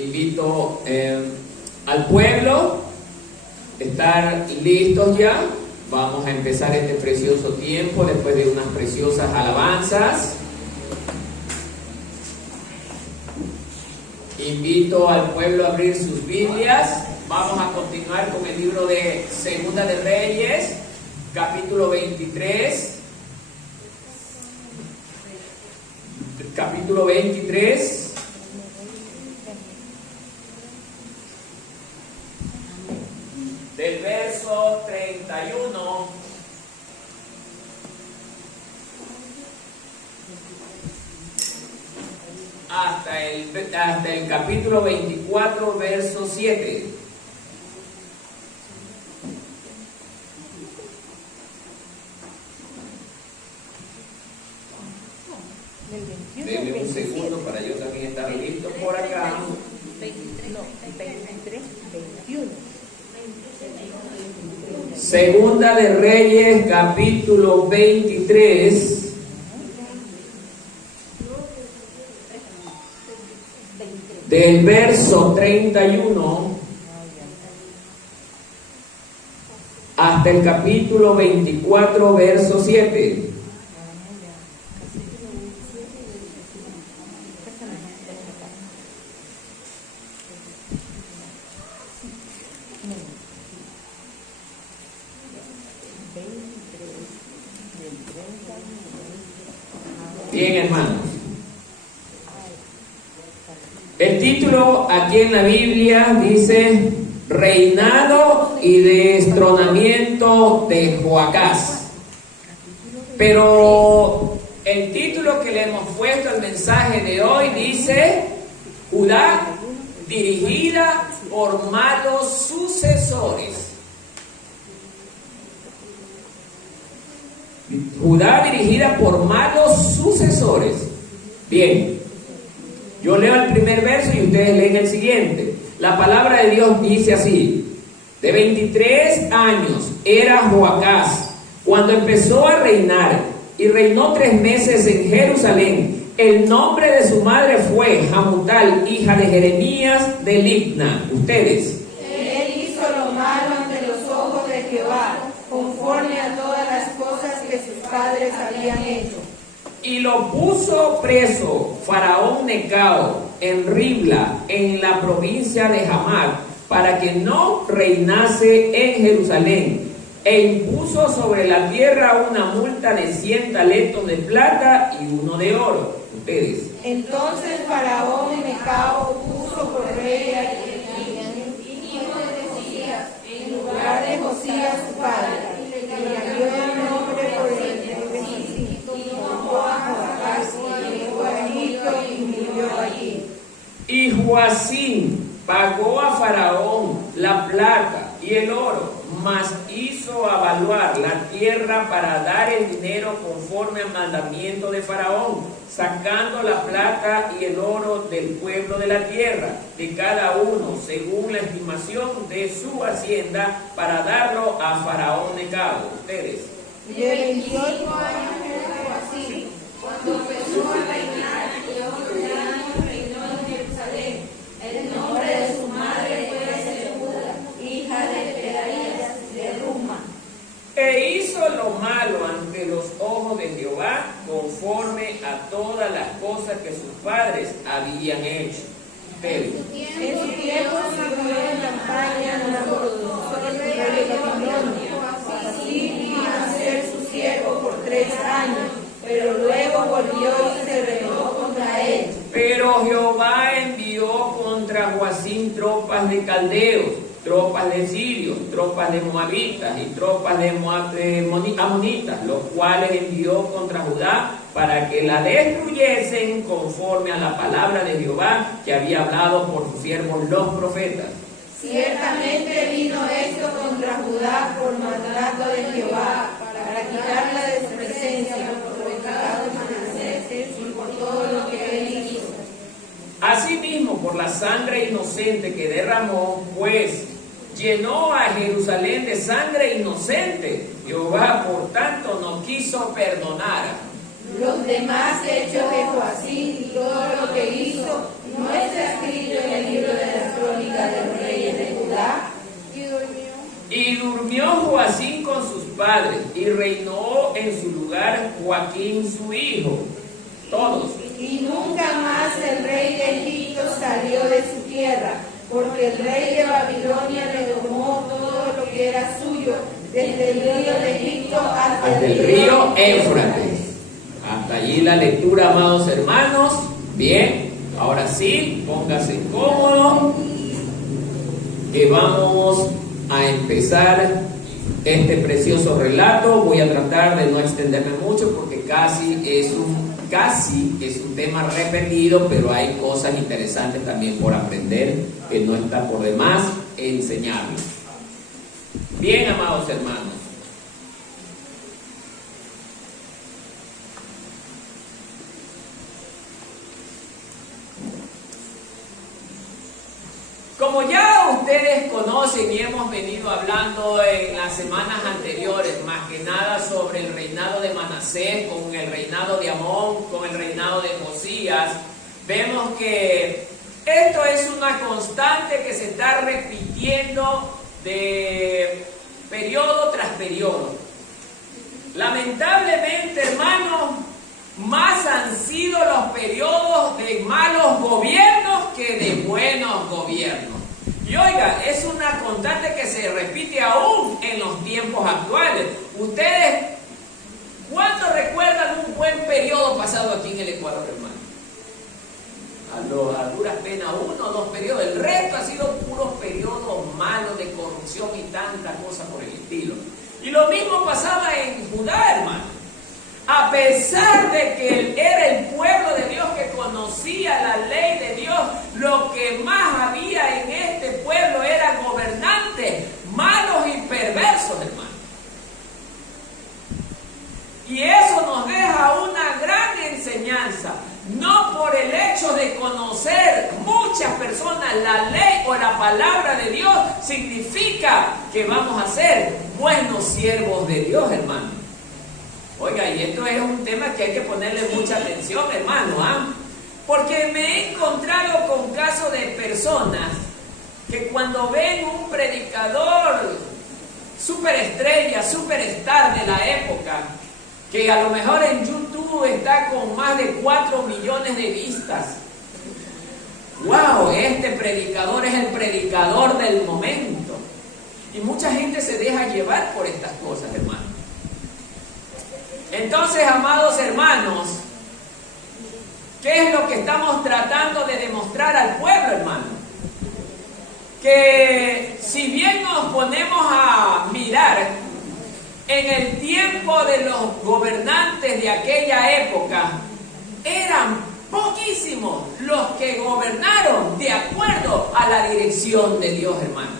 invito al pueblo a estar listos ya. Vamos a empezar este precioso tiempo después de unas preciosas alabanzas. Invito al pueblo a abrir sus Biblias. Vamos a continuar con el libro de Segunda de Reyes, capítulo 23. Capítulo 23. Del verso 31 hasta el capítulo 24, verso 7. Denme un segundo para yo también estar listo por acá. 23, 21. Segunda de Reyes, capítulo 23. Del verso 31 hasta el capítulo 24, verso 7. Bien, hermanos. El título aquí en la Biblia dice Reinado y destronamiento de Joacás. Pero el título que le hemos puesto al mensaje de hoy dice Judá dirigida por malos sucesores. Judá dirigida por malos sucesores. Bien, yo leo el primer verso y ustedes leen el siguiente. La palabra de Dios dice así: de 23 años era Joacás cuando empezó a reinar, y reinó 3 meses en Jerusalén. El nombre de su madre fue Hamutal, hija de Jeremías de Libna. Ustedes. Él hizo lo malo ante los ojos de Jehová, conforme a todas las cosas que sus padres habían hecho. Y lo puso preso Faraón Necao en Ribla, en la provincia de Hamat, para que no reinase en Jerusalén. E impuso sobre la tierra una multa de 100 talentos de plata y 1 de oro. Ustedes. Entonces Faraón Necao puso por rey a hijo de Josías, en lugar de Josías su padre, y cambió el nombre por el de Mesías, y tomó a Joacás y llegó a Egipto y murió allí. Y Joacim pagó a Faraón la plata y el oro, mas hizo avaluar la tierra para dar el dinero conforme al mandamiento de Faraón, sacando la plata y el oro del pueblo de la tierra, de cada uno, según la estimación de su hacienda, para darlo a Faraón Necao. Ustedes. De 28 años era Joacim, cuando empezó a reinar, y 11 años reinó en Jerusalén. El nombre de su madre fue Seruda, hija de Pedaías de Ruma. E hizo lo malo ante los ojos de Jehová, conforme a todas las cosas que sus padres habían hecho. Ustedes. En su tiempo sirvió en campaña Nabucodonosor, rey de Babilonia. Así vino a ser su siervo por 3 años, pero luego volvió y se rebeló contra él. Pero Jehová envió contra Joacim tropas de caldeos, tropas de sirios, tropas de moabitas y tropas de amonitas, los cuales envió contra Judá para que la destruyesen conforme a la palabra de Jehová que había hablado por sus siervos los profetas. Ciertamente vino esto contra Judá por mandato de Jehová, para quitarla de su presencia por el pecado de Manasés y por todo lo que él hizo. Asimismo, por la sangre inocente que derramó, pues llenó a Jerusalén de sangre inocente. Jehová, por tanto, no quiso perdonar. Los demás hechos de Joacim y todo lo que hizo no está escrito en el libro padres, y reinó en su lugar Joaquín su hijo. Todos. Y nunca más el rey de Egipto salió de su tierra, porque el rey de Babilonia le tomó todo lo que era suyo, desde el río de Egipto hasta el río Éufrates. Hasta allí la lectura, amados hermanos. Bien, ahora sí, póngase cómodo, que vamos a empezar este precioso relato. Voy a tratar de no extenderme mucho porque casi es un tema repetido, pero hay cosas interesantes también por aprender que no está por demás enseñarlo. Bien, amados hermanos. Como ya ustedes conocen y hemos venido hablando en las semanas anteriores, más que nada sobre el reinado de Manasés, con el reinado de Amón, con el reinado de Josías, vemos que esto es una constante que se está repitiendo de periodo tras periodo. Lamentablemente, hermanos, más han sido los periodos de malos gobiernos que de buenos gobiernos. Y oiga, es una constante que se repite aún en los tiempos actuales. Ustedes, ¿cuándo recuerdan un buen periodo pasado aquí en el Ecuador, hermano? A duras penas 1 o 2 periodos. El resto ha sido puros periodos malos de corrupción y tanta cosa por el estilo. Y lo mismo pasaba en Judá, hermano. A pesar de que era el pueblo de Dios que conocía la ley de Dios, lo que más había en este pueblo eran gobernantes malos y perversos, hermano. Y eso nos deja una gran enseñanza. No por el hecho de conocer muchas personas la ley o la palabra de Dios significa que vamos a ser buenos siervos de Dios, hermano. Oiga, y esto es un tema que hay que ponerle mucha atención, hermano, porque me he encontrado con casos de personas que cuando ven un predicador superestrella, superstar de la época, que a lo mejor en YouTube está con más de 4 millones de vistas. ¡Wow! Este predicador es el predicador del momento. Y mucha gente se deja llevar por estas cosas, hermano. Entonces, amados hermanos, ¿qué es lo que estamos tratando de demostrar al pueblo, hermano? Que si bien nos ponemos a mirar en el tiempo de los gobernantes de aquella época, eran poquísimos los que gobernaron de acuerdo a la dirección de Dios, hermano.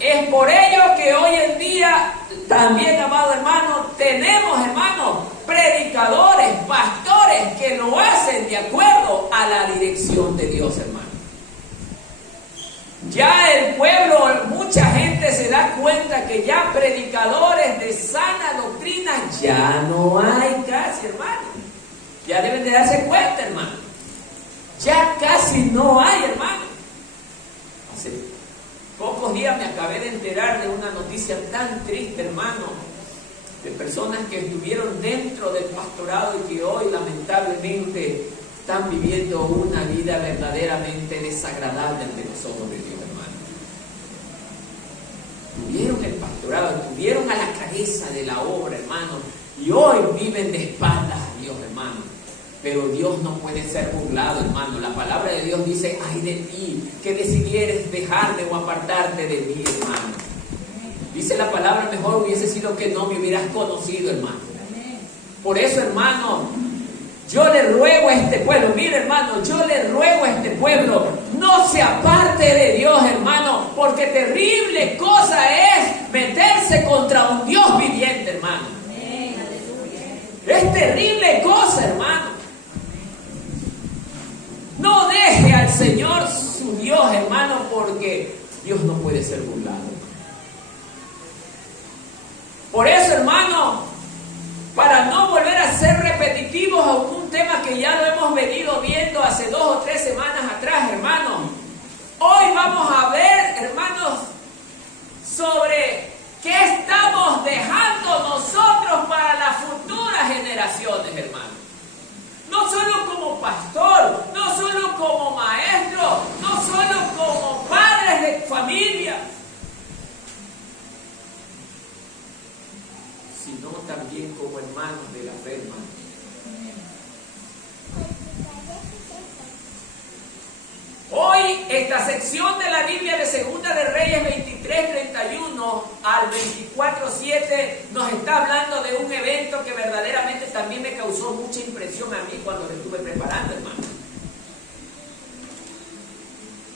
Es por ello que hoy en día también, amado hermano, tenemos, hermanos, predicadores, pastores que lo hacen de acuerdo a la dirección de Dios, hermano. Ya el pueblo, mucha gente se da cuenta que ya predicadores de sana doctrina ya no hay casi, hermano. Ya deben de darse cuenta, hermano. Ya casi no hay, hermano. Hace pocos días me acabé de enterar de una noticia tan triste, hermano, de personas que estuvieron dentro del pastorado y que hoy lamentablemente están viviendo una vida verdaderamente desagradable ante los ojos de Dios, hermano. Tuvieron el pastorado, estuvieron a la cabeza de la obra, hermano, y hoy viven de espaldas a Dios, hermano. Pero Dios no puede ser burlado, hermano. La palabra de Dios dice, ay de ti, que decidieres dejarme o apartarte de mí, hermano. Dice la palabra, mejor hubiese sido que no me hubieras conocido, hermano. Por eso, hermano, yo le ruego a este pueblo, mire, hermano, yo le ruego a este pueblo, no se aparte de Dios, hermano, porque terrible cosa es meterse contra un Dios viviente, hermano. Es terrible cosa, hermano. No deje al Señor su Dios, hermano, porque Dios no puede ser burlado. Por eso, hermano, para no volver a ser repetitivos a un tema que ya lo hemos venido viendo hace 2 o 3 semanas atrás, hermano, hoy vamos a ver, hermanos, sobre qué hoy esta sección de la Biblia de Segunda de Reyes 23:31 al 24:7 nos está hablando de un evento que verdaderamente también me causó mucha impresión a mí cuando lo estuve preparando, hermano.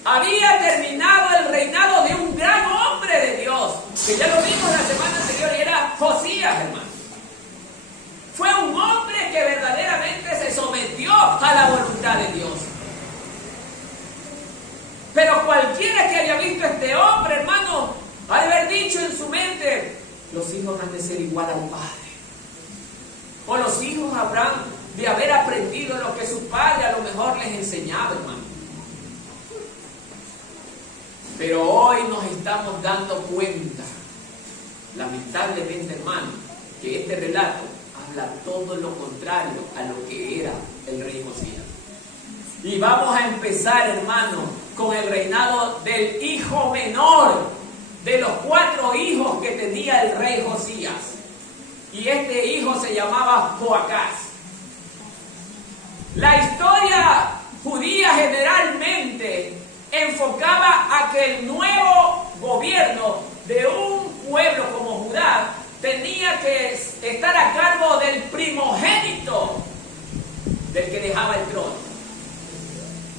Había terminado el reinado de un gran hombre de Dios, que ya lo vimos la semana anterior, y era Josías, hermano. Fue un hombre que verdaderamente se sometió a la voluntad de Dios. Pero cualquiera que haya visto a este hombre, hermano, ha de haber dicho en su mente: los hijos han de ser igual al padre. O los hijos habrán de haber aprendido lo que su padre a lo mejor les enseñaba, hermano. Pero hoy nos estamos dando cuenta, lamentablemente, hermano, que este relato habla todo lo contrario a lo que era el rey Josías. Y vamos a empezar, hermano, con el reinado del hijo menor de los 4 hijos que tenía el rey Josías. Y este hijo se llamaba Joacás. La historia judía generalmente enfocaba a que el nuevo gobierno de un pueblo como Judá tenía que estar a cargo del primogénito del que dejaba el trono.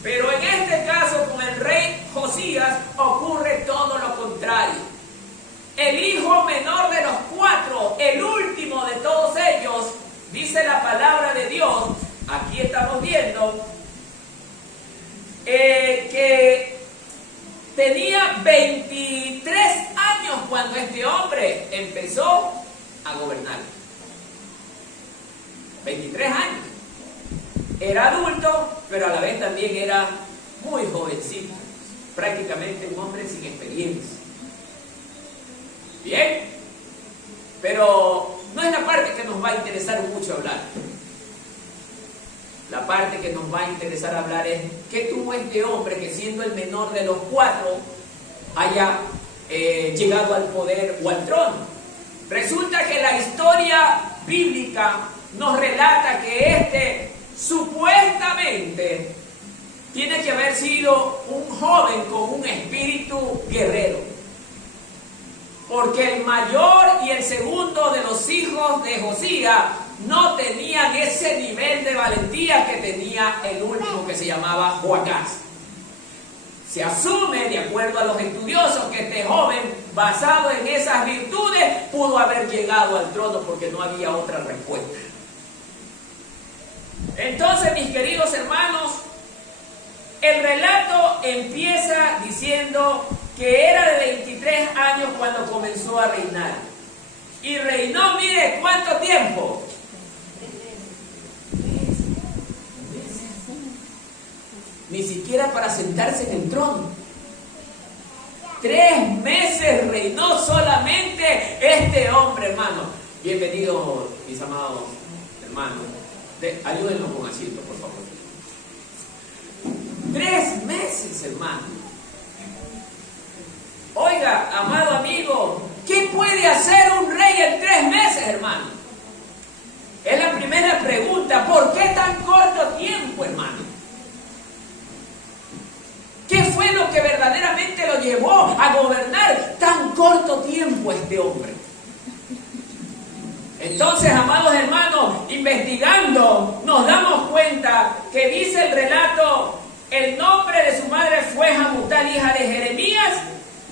Pero en este caso, con el rey Josías, ocurre todo lo contrario. El hijo menor de los 4, el último de todos ellos, dice la palabra de Dios, aquí estamos viendo, que tenía 23 años cuando este hombre empezó a gobernar. 23 años. Era adulto, pero a la vez también era muy jovencito. Prácticamente un hombre sin experiencia. Bien, pero no es la parte que nos va a interesar mucho hablar. La parte que nos va a interesar hablar es qué tuvo este hombre que, siendo el menor de los 4, haya llegado al poder o al trono. Resulta que la historia bíblica nos relata que este supuestamente tiene que haber sido un joven con un espíritu guerrero, porque el mayor y el segundo de los hijos de Josías no tenían ese nivel de valentía que tenía el último, que se llamaba Joacás. Se asume, de acuerdo a los estudiosos, que este joven, basado en esas virtudes, pudo haber llegado al trono porque no había otra respuesta. Entonces, mis queridos hermanos, el relato empieza diciendo que era de 23 años cuando comenzó a reinar. Y reinó, mire, ¿cuánto tiempo? Ni siquiera para sentarse en el trono. 3 meses reinó solamente este hombre, hermano. Bienvenidos, mis amados hermanos. Ayúdennos con asiento, por favor. 3 meses, hermano. Oiga, amado amigo, ¿qué puede hacer un rey en 3 meses, hermano? Es la primera pregunta. ¿Por qué tan corto tiempo, hermano? ¿Qué fue lo que verdaderamente lo llevó a gobernar tan corto tiempo este hombre? Entonces, amados hermanos, investigando, nos damos cuenta que dice el relato, el nombre de su madre fue Hamutal, hija de Jeremías.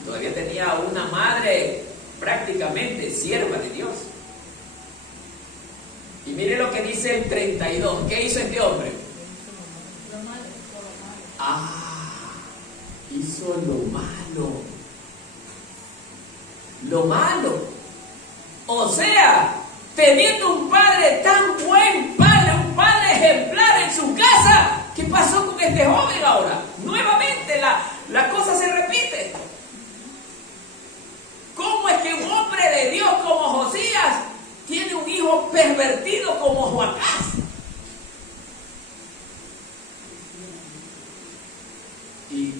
Todavía tenía una madre prácticamente sierva de Dios. Y mire lo que dice el 32. ¿Qué hizo este hombre? Hizo lo malo. Lo malo. O sea, teniendo un padre tan buen padre, un padre ejemplar en su casa, ¿qué pasó con este joven ahora? Nuevamente la cosa se repite. ¿Cómo es que un hombre de Dios como Josías tiene un hijo pervertido como Joacás? ¿Y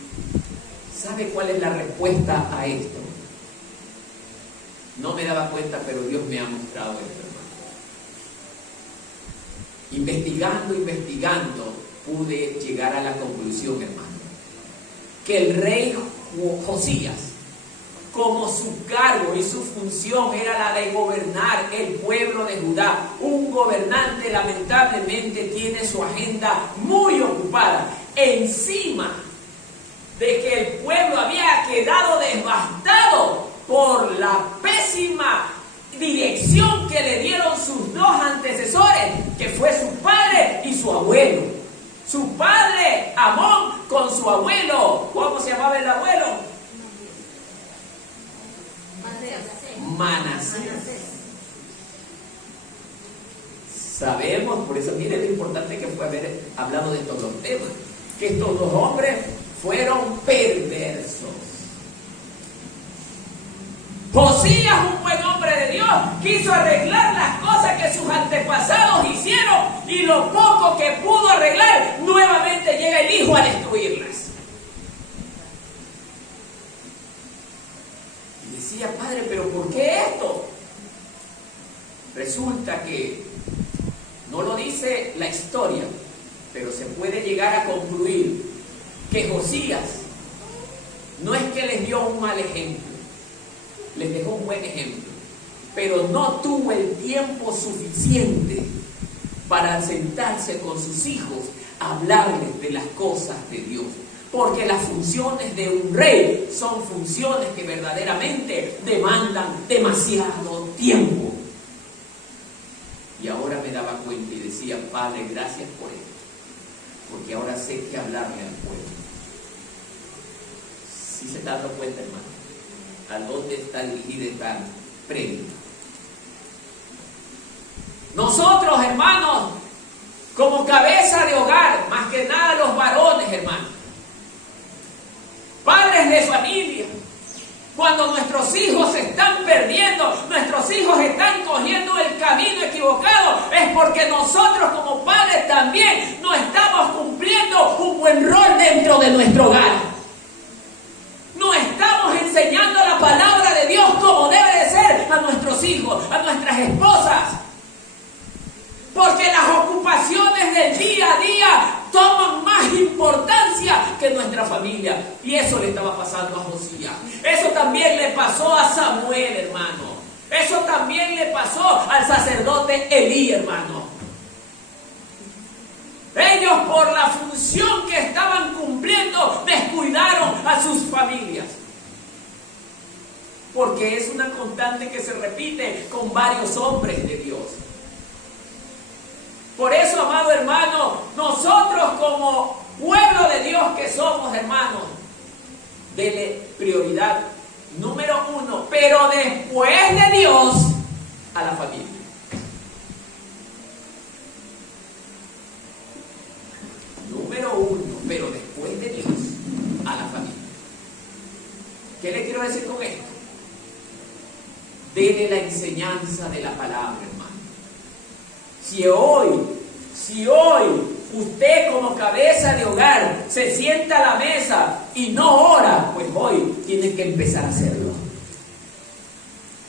sabe cuál es la respuesta a esto? No me daba cuenta, pero Dios me ha mostrado esto, hermano. Investigando, pude llegar a la conclusión, hermano, que el rey Josías, como su cargo y su función era la de gobernar el pueblo de Judá, un gobernante lamentablemente tiene su agenda muy ocupada, encima de que el pueblo había quedado devastado por la pésima dirección que le dieron sus dos antecesores, que fue su padre y su abuelo. Su padre, Amón, con su abuelo, ¿cómo se llamaba el abuelo? Manasés. Sabemos, por eso miren lo importante que fue haber hablado de estos dos temas, que estos dos hombres fueron perversos. Josías, un buen hombre de Dios, quiso arreglar las cosas que sus antepasados hicieron y lo poco que pudo arreglar, nuevamente llega el hijo a destruirlas. Y decía, padre, ¿pero por qué esto? Resulta que no lo dice la historia, pero se puede llegar a concluir que Josías no es que les dio un mal ejemplo, les dejó un buen ejemplo, pero no tuvo el tiempo suficiente para sentarse con sus hijos a hablarles de las cosas de Dios, porque las funciones de un rey son funciones que verdaderamente demandan demasiado tiempo. Y ahora me daba cuenta y decía, Padre, gracias por esto, porque ahora sé que hablarle al pueblo. ¿Sí se está dando cuenta, hermano? ¿A dónde está dirigida esta prédica? Nosotros, hermanos, como cabeza de hogar, más que nada los varones, hermanos, padres de familia, cuando nuestros hijos se están perdiendo, nuestros hijos están cogiendo el camino equivocado, es porque nosotros como padres también no estamos cumpliendo un buen rol dentro de nuestro hogar. No estamos enseñando la palabra de Dios como debe de ser a nuestros hijos, a nuestras esposas. Porque las ocupaciones del día a día toman más importancia que nuestra familia. Y eso le estaba pasando a Josías. Eso también le pasó a Samuel, hermano. Eso también le pasó al sacerdote Elí, hermano. Ellos, por la función que estaban cumpliendo, descuidaron a sus familias. Porque es una constante que se repite con varios hombres de Dios. Por eso, amado hermano, nosotros como pueblo de Dios que somos, hermanos, dele prioridad número 1, pero después de Dios, a la familia. Número 1, pero después de Dios, a la familia. ¿Qué le quiero decir con esto? Dele la enseñanza de la palabra, hermano. Si hoy usted como cabeza de hogar se sienta a la mesa y no ora, pues hoy tiene que empezar a hacerlo.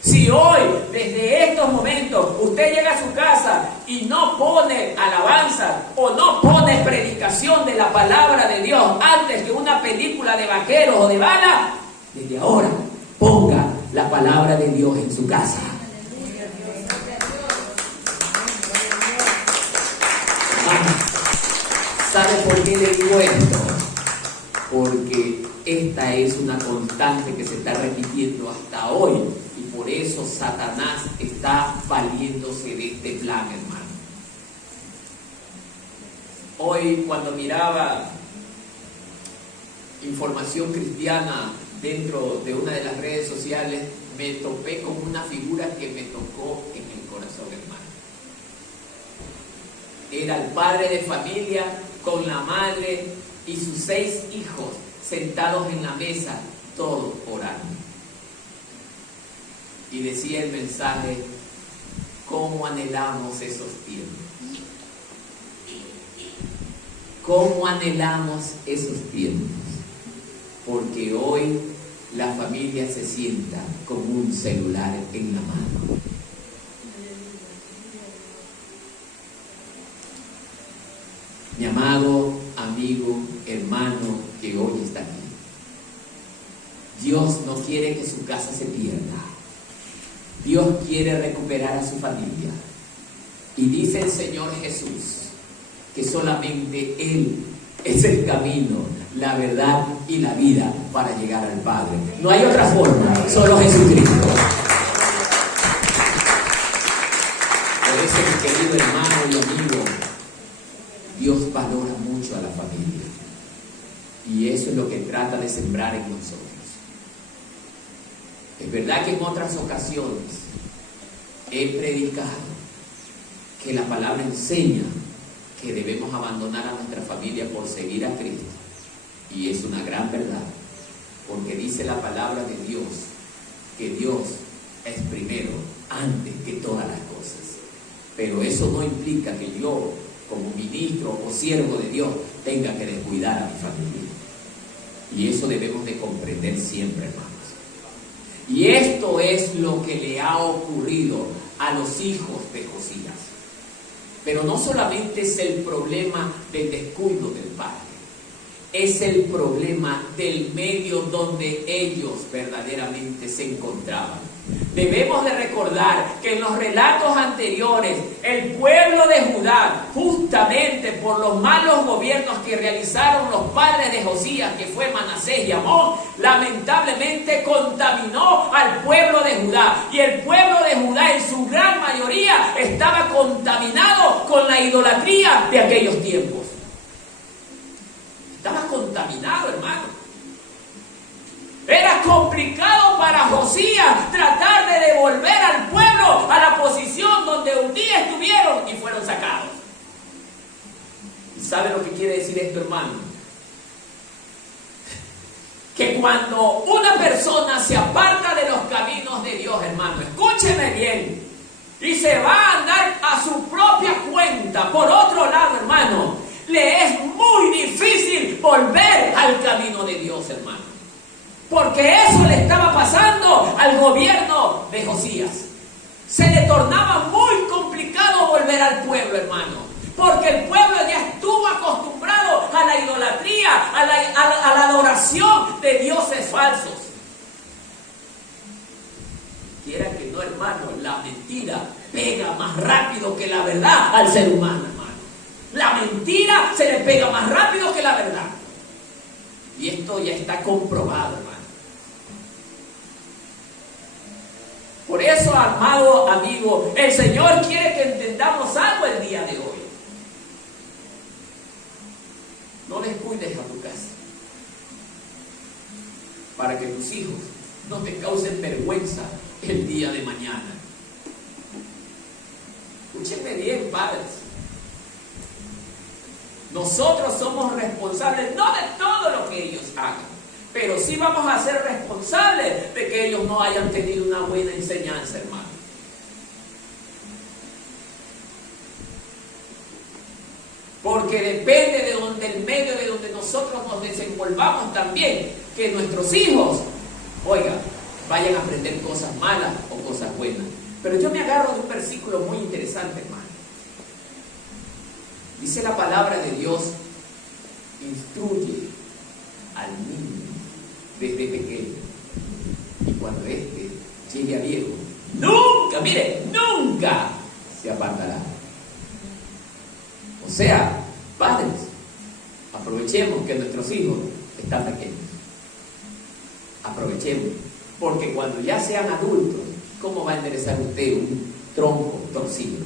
Si hoy, desde estos momentos, usted llega a su casa y no pone alabanza o no pone predicación de la palabra de Dios antes que una película de vaqueros o de bala, desde ahora ponga la palabra de Dios en su casa. ¿Sabe por qué le digo esto? Porque esta es una constante que se está repitiendo hasta hoy y por eso Satanás está valiéndose de este plan, hermano. Hoy cuando miraba información cristiana dentro de una de las redes sociales, me topé con una figura que me tocó en el corazón, hermano. Era el padre de familia con la madre y sus 6 hijos sentados en la mesa, todos orando. Y decía el mensaje, ¿cómo anhelamos esos tiempos? ¿Cómo anhelamos esos tiempos? Porque hoy la familia se sienta con un celular en la mano. Mi amado amigo, hermano que hoy está aquí, Dios no quiere que su casa se pierda. Dios quiere recuperar a su familia. Y dice el Señor Jesús que solamente Él es el camino, la verdad y la vida para llegar al Padre. No hay otra forma, solo Jesucristo. Por eso, mi querido hermano y amigo, Dios valora mucho a la familia. Y eso es lo que trata de sembrar en nosotros. Es verdad que en otras ocasiones he predicado que la palabra enseña que debemos abandonar a nuestra familia por seguir a Cristo. Y es una gran verdad, porque dice la palabra de Dios que Dios es primero antes que todas las cosas. Pero eso no implica que yo, como ministro o siervo de Dios, tenga que descuidar a mi familia. Y eso debemos de comprender siempre, hermanos. Y esto es lo que le ha ocurrido a los hijos de Josías. Pero no solamente es el problema del descuido del padre, es el problema del medio donde ellos verdaderamente se encontraban. Debemos de recordar que en los relatos anteriores, el pueblo de Judá, justamente por los malos gobiernos que realizaron los padres de Josías, que fue Manasés y Amón, lamentablemente contaminó al pueblo de Judá. Y el pueblo de Judá en su gran mayoría estaba contaminado con la idolatría de aquellos tiempos. Estaba contaminado, hermano. Era complicado para Josías tratar de devolver al pueblo a la posición donde un día estuvieron y fueron sacados. ¿Y sabe lo que quiere decir esto, hermano? Que cuando una persona se aparta de los caminos de Dios, hermano, escúcheme bien, y se va a andar a su propia cuenta, por otro lado, hermano, le es muy difícil volver al camino de Dios, hermano. Porque eso le estaba pasando al gobierno de Josías. Se le tornaba muy complicado volver al pueblo, hermano. Porque el pueblo ya estuvo acostumbrado a la idolatría, a la adoración de dioses falsos. Quiera que no, hermano, la mentira pega más rápido que la verdad al ser humano, hermano. La mentira se le pega más rápido que la verdad. Y esto ya está comprobado, hermano. Por eso, amado amigo, el Señor quiere que entendamos algo el día de hoy. No descuides a tu casa, para que tus hijos no te causen vergüenza el día de mañana. Escúchenme bien, padres. Nosotros somos responsables no de todo lo que ellos hagan, pero sí vamos a ser responsables de que ellos no hayan tenido una buena enseñanza, hermano. Porque depende de donde el medio de donde nosotros nos desenvolvamos también, que nuestros hijos, oiga, vayan a aprender cosas malas o cosas buenas. Pero yo me agarro de un versículo muy interesante, hermano. Dice la palabra de Dios: instruye al niño desde pequeño, y cuando éste llegue a viejo, nunca, mire, nunca se apartará. O sea, padres, aprovechemos que nuestros hijos están pequeños. Aprovechemos, porque cuando ya sean adultos, ¿cómo va a enderezar usted un tronco torcido?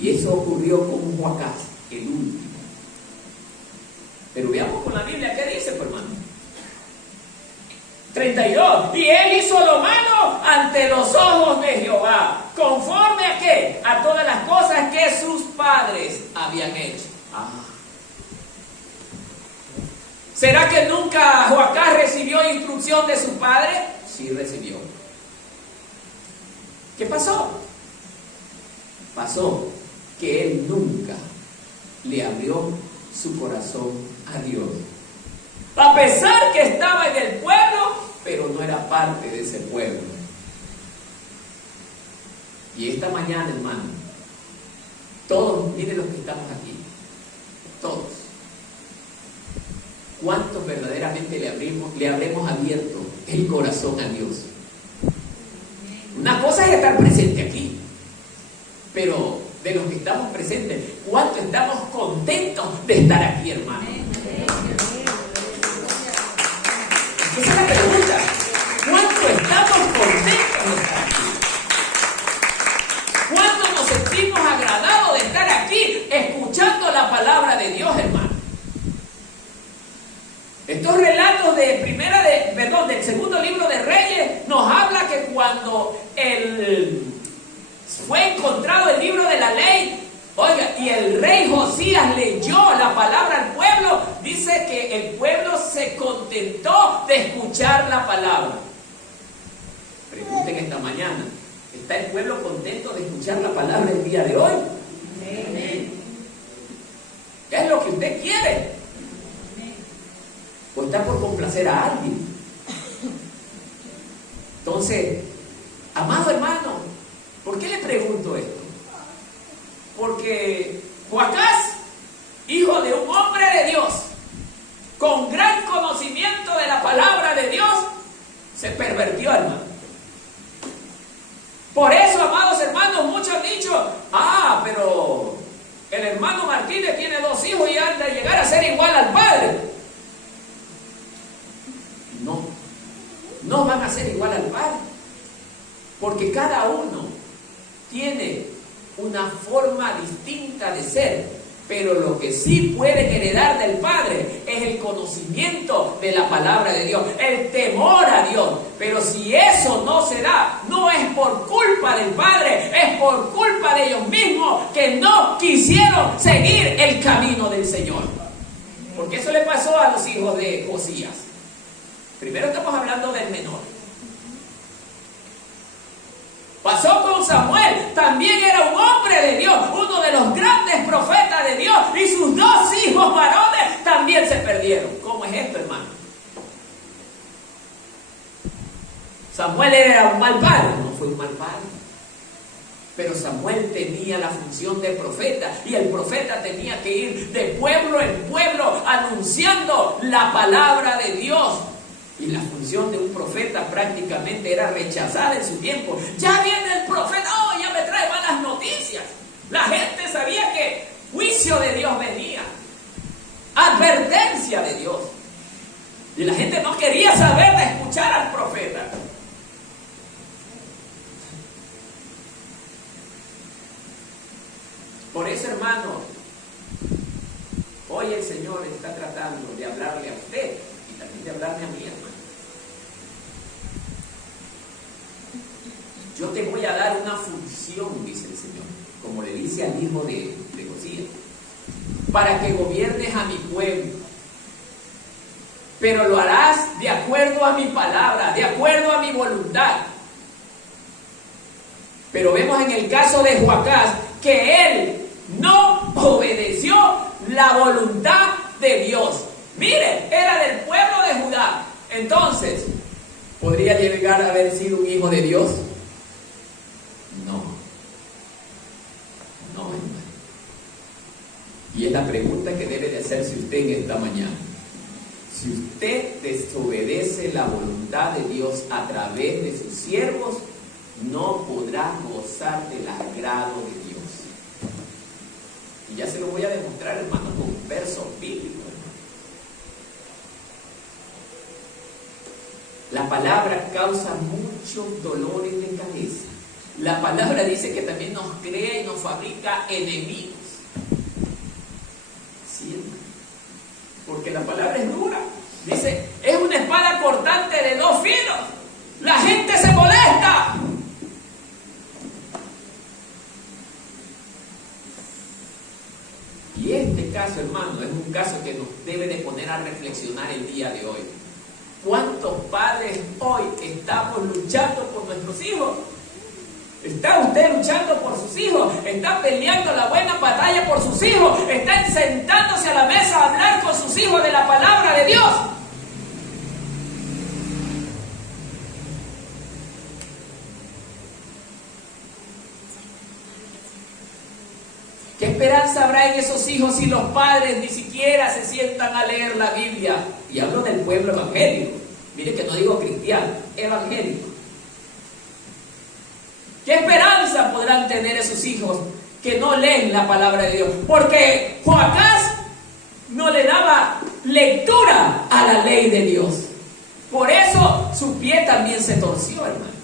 Y eso ocurrió con Joacás, el último. Pero veamos con la Biblia qué dice, pues, hermano. 32. Y él hizo lo malo ante los ojos de Jehová, conforme a qué, a todas las cosas que sus padres habían hecho. ¿Será que nunca Joacás recibió instrucción de su padre? Sí recibió. ¿Qué pasó? Pasó que él nunca le abrió su corazón a Dios. A pesar que estaba en el pueblo, pero no era parte de ese pueblo. Y esta mañana, hermano, todos, miren los que estamos aquí, todos, verdaderamente le habremos abierto el corazón a Dios. Una cosa es estar presente aquí, pero de los que estamos presentes, ¿cuánto estamos contentos de estar aquí, hermano? Esa es la pregunta. ¿Cuánto estamos contentos de estar aquí? ¿Cuánto nos sentimos agradados de estar aquí escuchando la palabra de Dios, hermano? Estos relatos del segundo libro de Reyes nos habla que cuando fue encontrado el libro de la ley, oiga, y el rey Josías leyó la palabra al pueblo, dice que el pueblo se contentó de escuchar la palabra. Pregunten esta mañana, ¿está el pueblo contento de escuchar la palabra el día de hoy? ¿Qué es lo que usted quiere? ¿O está por complacer a alguien? Entonces, amado hermano, ¿por qué le pregunto esto? Porque Joacás, hijo de un hombre de Dios, con gran conocimiento de la palabra de Dios, se pervertió, hermano. Por eso, amados hermanos, muchos han dicho, pero el hermano Martínez tiene 2 hijos y han de llegar a ser igual al padre. No van a ser igual al padre, porque cada uno tiene una forma distinta de ser, pero lo que sí pueden heredar del padre es el conocimiento de la palabra de Dios, el temor a Dios. Pero si eso no se da, no es por culpa del padre, es por culpa de ellos mismos que no quisieron seguir el camino del Señor. Porque eso le pasó a los hijos de Josías. Primero estamos hablando del menor. Pasó con Samuel, también era un hombre de Dios, uno de los grandes profetas de Dios, y sus 2 hijos varones también se perdieron. ¿Cómo es esto, hermano? Samuel era un mal padre, no fue un mal padre, pero Samuel tenía la función de profeta, y el profeta tenía que ir de pueblo en pueblo anunciando la palabra de Dios. Y la función de un profeta prácticamente era rechazada en su tiempo. Ya viene el profeta, ya me trae malas noticias. La gente sabía que juicio de Dios venía, advertencia de Dios. Y la gente no quería saber de escuchar al profeta. Por eso, hermano, hoy el Señor está tratando de hablarle a usted y también de hablarme a mí, hermano. Yo te voy a dar una función, dice el Señor, como le dice al hijo de Josías, para que gobiernes a mi pueblo. Pero lo harás de acuerdo a mi palabra, de acuerdo a mi voluntad. Pero vemos en el caso de Joacás que él no obedeció la voluntad de Dios. Mire, era del pueblo de Judá. Entonces, ¿podría llegar a haber sido un hijo de Dios? No, hermano. Y es la pregunta que debe de hacerse usted en esta mañana. Si usted desobedece la voluntad de Dios a través de sus siervos, no podrá gozar del agrado de Dios. Y ya se lo voy a demostrar, hermano, con un verso bíblico. La palabra causa muchos dolores de cabeza. La palabra dice que también nos crea y nos fabrica enemigos. Sí, hermano. Porque la palabra es dura. Dice, es una espada cortante de 2 filos. La gente se molesta. Y este caso, hermano, es un caso que nos debe de poner a reflexionar el día de hoy. ¿Cuántos padres hoy estamos luchando por nuestros hijos? ¿Está usted luchando por sus hijos? ¿Está peleando la buena batalla por sus hijos? ¿Está sentándose a la mesa a hablar con sus hijos de la palabra de Dios? ¿Qué esperanza habrá en esos hijos si los padres ni siquiera se sientan a leer la Biblia? Y hablo del pueblo evangélico. Mire que no digo cristiano, evangélico. ¿Qué esperanza podrán tener esos hijos que no leen la palabra de Dios? Porque Joacás no le daba lectura a la ley de Dios. Por eso su pie también se torció, hermano.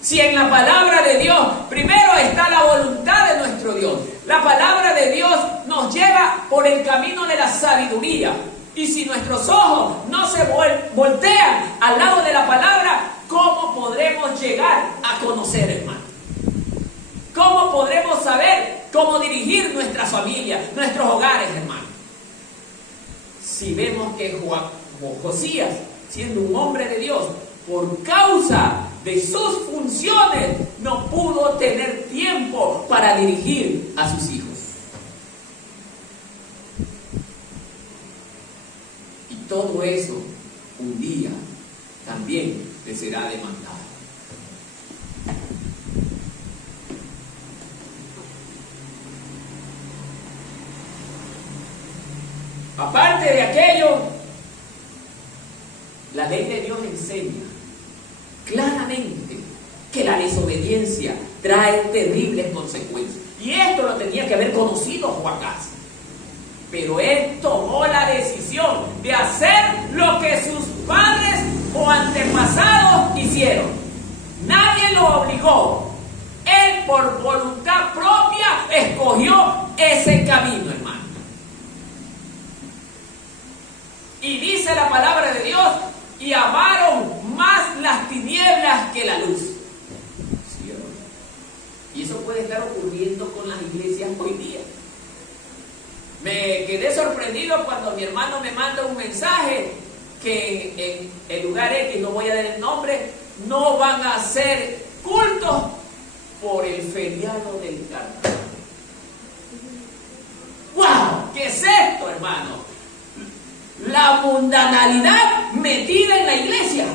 Si en la palabra de Dios primero está la voluntad de nuestro Dios, la palabra de Dios nos lleva por el camino de la sabiduría. Y si nuestros ojos no se voltean al lado de la palabra, ¿cómo podremos llegar a conocer, hermano? ¿Cómo podremos saber cómo dirigir nuestra familia, nuestros hogares, hermano? Si vemos que Josías, siendo un hombre de Dios, por causa de sus funciones, no pudo tener tiempo para dirigir a sus hijos. Y todo eso, un día, también le será demandado. Aparte de aquello, la ley de Dios enseña claramente que la desobediencia trae terribles consecuencias. Y esto lo tenía que haber conocido Joacás. Pero él tomó la decisión de hacer lo que sus padres o antepasados hicieron. Nadie lo obligó. Él por voluntad propia escogió ese camino, hermano. Y dice la palabra de Dios, y amaron más las tinieblas que la luz. ¿Sí, hermano? Y eso puede estar ocurriendo con las iglesias hoy día. Me quedé sorprendido cuando mi hermano me manda un mensaje que en el lugar X, no voy a dar el nombre, no van a hacer cultos por el feriado del carnaval. ¡Wow! ¿Qué es esto, hermano? La mundanalidad metida en la iglesia.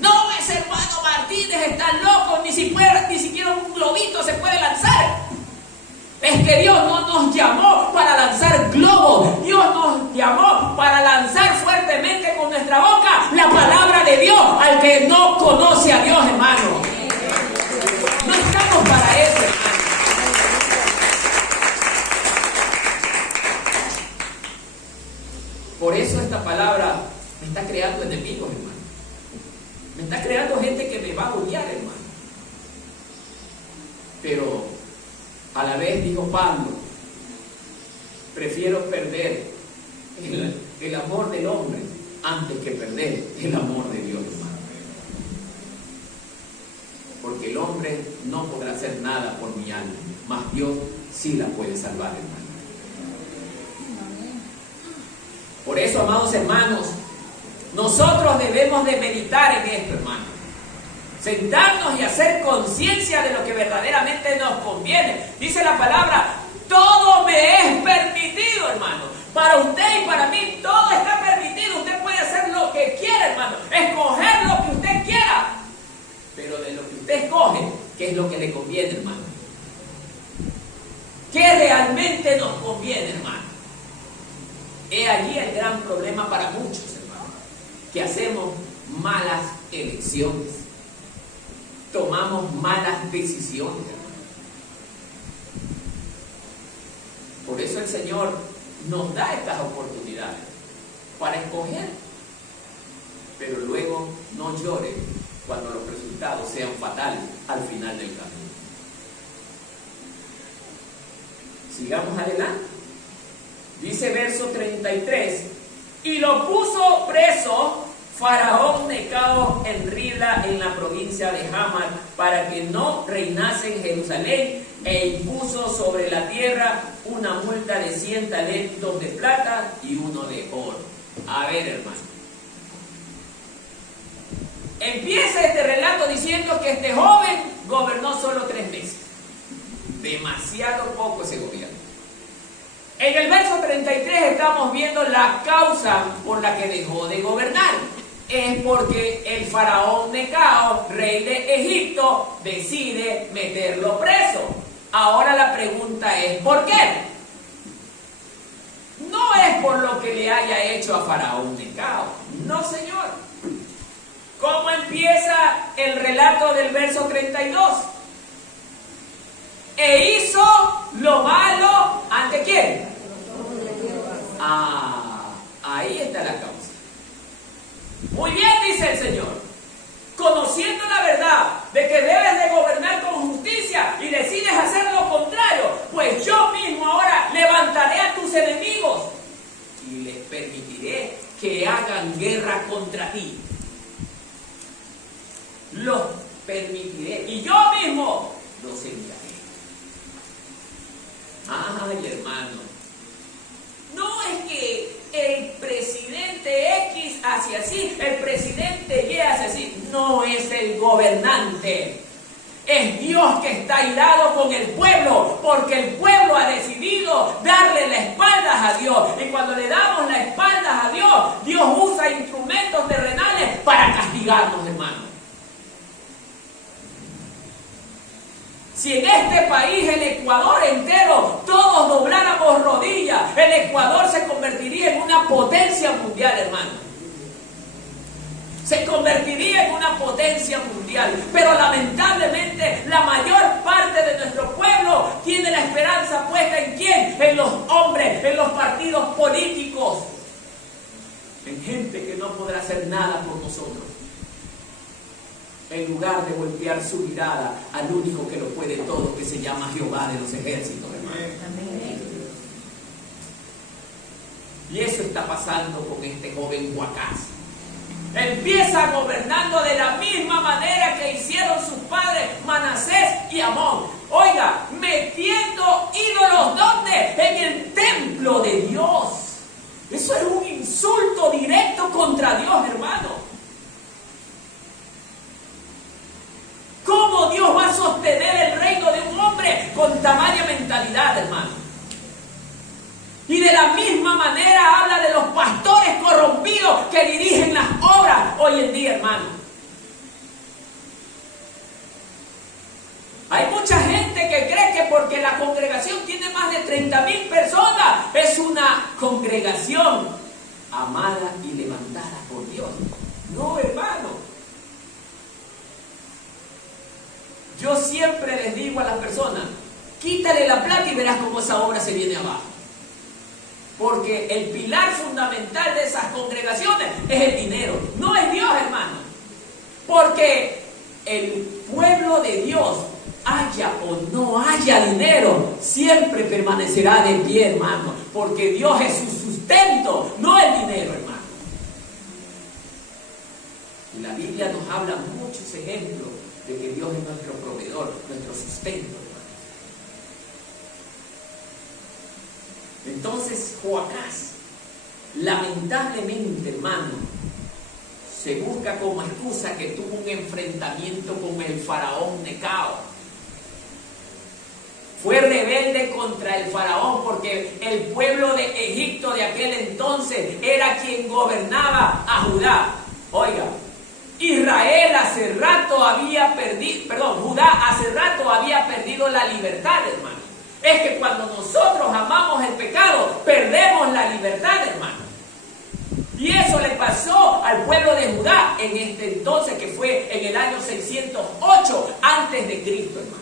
No, ese hermano Martínez está loco, ni siquiera un globito se puede lanzar. Es que Dios no nos llamó para lanzar globos. Dios nos llamó para lanzar fuertemente con nuestra boca la palabra de Dios al que no conoce a Dios, hermano. No estamos para eso, hermano. Por eso esta palabra me está creando enemigos, hermano. Me está creando gente que me va a odiar, hermano. Pero a la vez, dijo Pablo, prefiero perder el amor del hombre antes que perder el amor de Dios, hermano. Porque el hombre no podrá hacer nada por mi alma, mas Dios sí la puede salvar, hermano. Por eso, amados hermanos, nosotros debemos de meditar en esto, hermano. Sentarnos y hacer conciencia de lo que verdaderamente nos conviene. Dice la palabra, todo me es permitido, hermano. Para usted y para mí todo está permitido. Usted puede hacer lo que quiera, hermano. Escoger lo que usted quiera. Pero de lo que usted escoge, ¿qué es lo que le conviene, hermano? ¿Qué realmente nos conviene, hermano? He allí el gran problema para muchos, hermano, que hacemos malas elecciones, tomamos malas decisiones, hermano. Por eso el Señor nos da estas oportunidades para escoger, pero luego no llore cuando los resultados sean fatales al final del camino. Sigamos adelante. Dice verso 33, y lo puso preso Faraón Necao en Ribla, en la provincia de Hamar, para que no reinase en Jerusalén, e impuso sobre la tierra una multa de 100 talentos de plata y 1 de oro. A ver, hermano. Empieza este relato diciendo que este joven gobernó solo 3 meses. Demasiado poco ese gobierno. En el verso 33 estamos viendo la causa por la que dejó de gobernar. es porque el faraón Necao, rey de Egipto, decide meterlo preso. Ahora la pregunta es, ¿por qué? No es por lo que le haya hecho a faraón Necao, no señor. ¿Cómo empieza el relato del verso 32? E hizo lo malo, ¿ante quién? Ahí está la causa. Muy bien, dice el Señor. Conociendo la verdad de que debes de gobernar con justicia y decides hacer lo contrario, pues yo mismo ahora levantaré a tus enemigos y les permitiré que hagan guerra contra ti. Los permitiré y yo mismo los enviaré. Ay, hermano, no es que el presidente X hace así, el presidente Y hace así. No es el gobernante. Es Dios que está airado con el pueblo, porque el pueblo ha decidido darle la espalda a Dios. Y cuando le damos la espalda a Dios, Dios usa instrumentos terrenales para castigarnos, hermano. Si en este país, el Ecuador entero, todos dobláramos rodillas, el Ecuador se convertiría en una potencia mundial, hermano. Se convertiría en una potencia mundial. Pero lamentablemente, la mayor parte de nuestro pueblo tiene la esperanza puesta ¿en quién? En los hombres, en los partidos políticos. En gente que no podrá hacer nada por nosotros. En lugar de voltear su mirada al único que lo puede todo, que se llama Jehová de los ejércitos, hermano. Y eso está pasando con este joven Joacás. Empieza gobernando de la misma manera que hicieron sus padres Manasés y Amón. Oiga, metiendo ídolos, ¿dónde? En el templo de Dios. Eso es un insulto directo contra Dios, hermano. ¿Cómo Dios va a sostener el reino de un hombre con tamaña mentalidad, hermano? Y de la misma manera habla de los pastores corrompidos que dirigen las obras hoy en día, hermano. Hay mucha gente que cree que porque la congregación tiene más de 30,000 personas, es una congregación amada y levantada por Dios. No, hermano. Yo siempre les digo a las personas, quítale la plata y verás cómo esa obra se viene abajo. Porque el pilar fundamental de esas congregaciones es el dinero, no es Dios, hermano. Porque el pueblo de Dios, haya o no haya dinero, siempre permanecerá de pie, hermano. Porque Dios es su sustento, no el dinero, hermano. Y la Biblia nos habla muchos ejemplos de que Dios es nuestro proveedor, nuestro sustento, hermano. Entonces, Joacás, lamentablemente, hermano, se busca como excusa que tuvo un enfrentamiento con el faraón Necao. Fue rebelde contra el faraón porque el pueblo de Egipto de aquel entonces era quien gobernaba a Judá. Oiga, Israel hace rato había perdido, Judá hace rato había perdido la libertad, hermano. Es que cuando nosotros amamos el pecado, perdemos la libertad, hermano. Y eso le pasó al pueblo de Judá en este entonces, que fue en el año 608 antes de Cristo, hermano.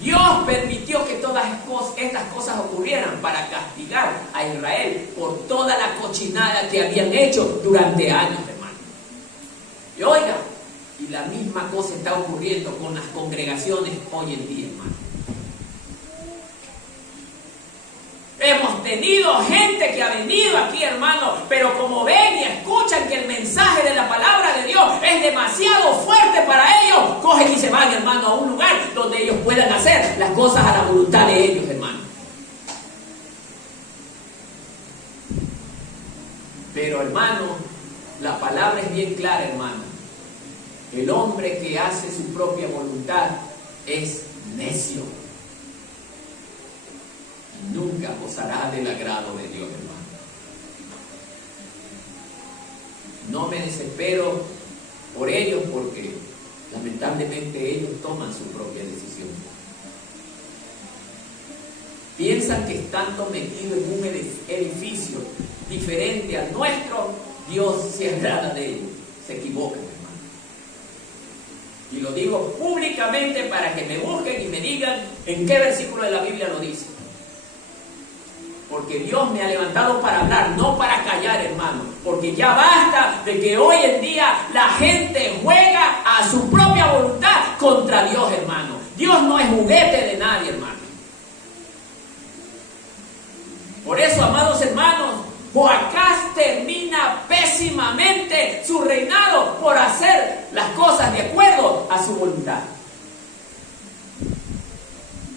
Dios permitió que todas estas cosas ocurrieran para castigar a Israel por toda la cochinada que habían hecho durante años, hermano. Y oiga, y la misma cosa está ocurriendo con las congregaciones hoy en día, hermano. Hemos tenido gente que ha venido aquí, hermano, pero como ven y escuchan que el mensaje de la palabra de Dios es demasiado fuerte para ellos, cogen y se van, hermano, a un lugar donde ellos puedan hacer las cosas a la voluntad de ellos, hermano. Pero, hermano, la palabra es bien clara, hermano. El hombre que hace su propia voluntad es necio. nunca gozará del agrado de Dios, hermano. No me desespero por ellos porque lamentablemente ellos toman su propia decisión. Piensan que estando metidos en un edificio diferente al nuestro, Dios se agrada de ellos. Se equivocan, hermano. Y lo digo públicamente para que me busquen y me digan en qué versículo de la Biblia lo dice. Porque Dios me ha levantado para hablar, no para callar, hermano. Porque ya basta de que hoy en día la gente juega a su propia voluntad contra Dios, hermano. Dios no es juguete de nadie, hermano. Por eso, amados hermanos, Joacás termina pésimamente su reinado por hacer las cosas de acuerdo a su voluntad.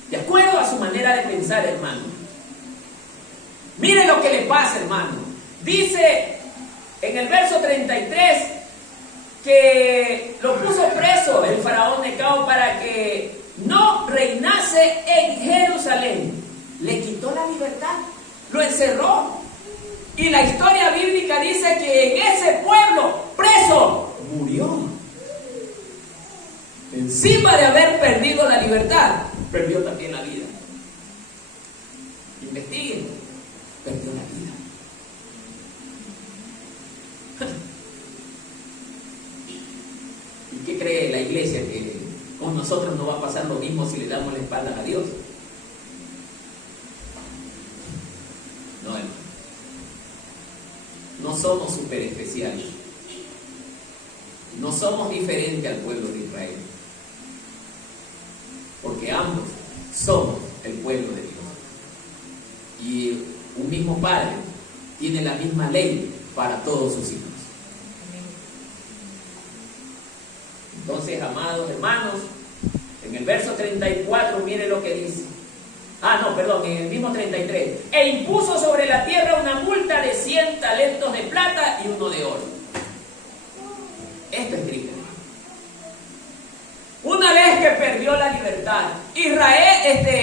De acuerdo a su manera de pensar, hermano. Mire lo que le pasa, hermano. Dice en el verso 33 que lo puso preso el faraón Necao para que no reinase en Jerusalén. Le quitó la libertad, lo encerró. Y la historia bíblica dice que en ese pueblo preso murió. Encima de haber perdido la libertad, perdió también la vida. Investiguen. Perdió la vida. ¿Y qué cree la iglesia? Que con nosotros no va a pasar lo mismo si le damos la espalda a Dios. No, hermano. No somos súper especiales. No somos diferentes al pueblo de Israel. Porque ambos somos el pueblo de Dios. Y un mismo Padre tiene la misma ley para todos sus hijos. Entonces, amados hermanos, en el verso 34, mire lo que dice. En el mismo 33. E impuso sobre la tierra una multa de 100 talentos de plata y 1 de oro. Esto es triste, hermano. Una vez que perdió la libertad,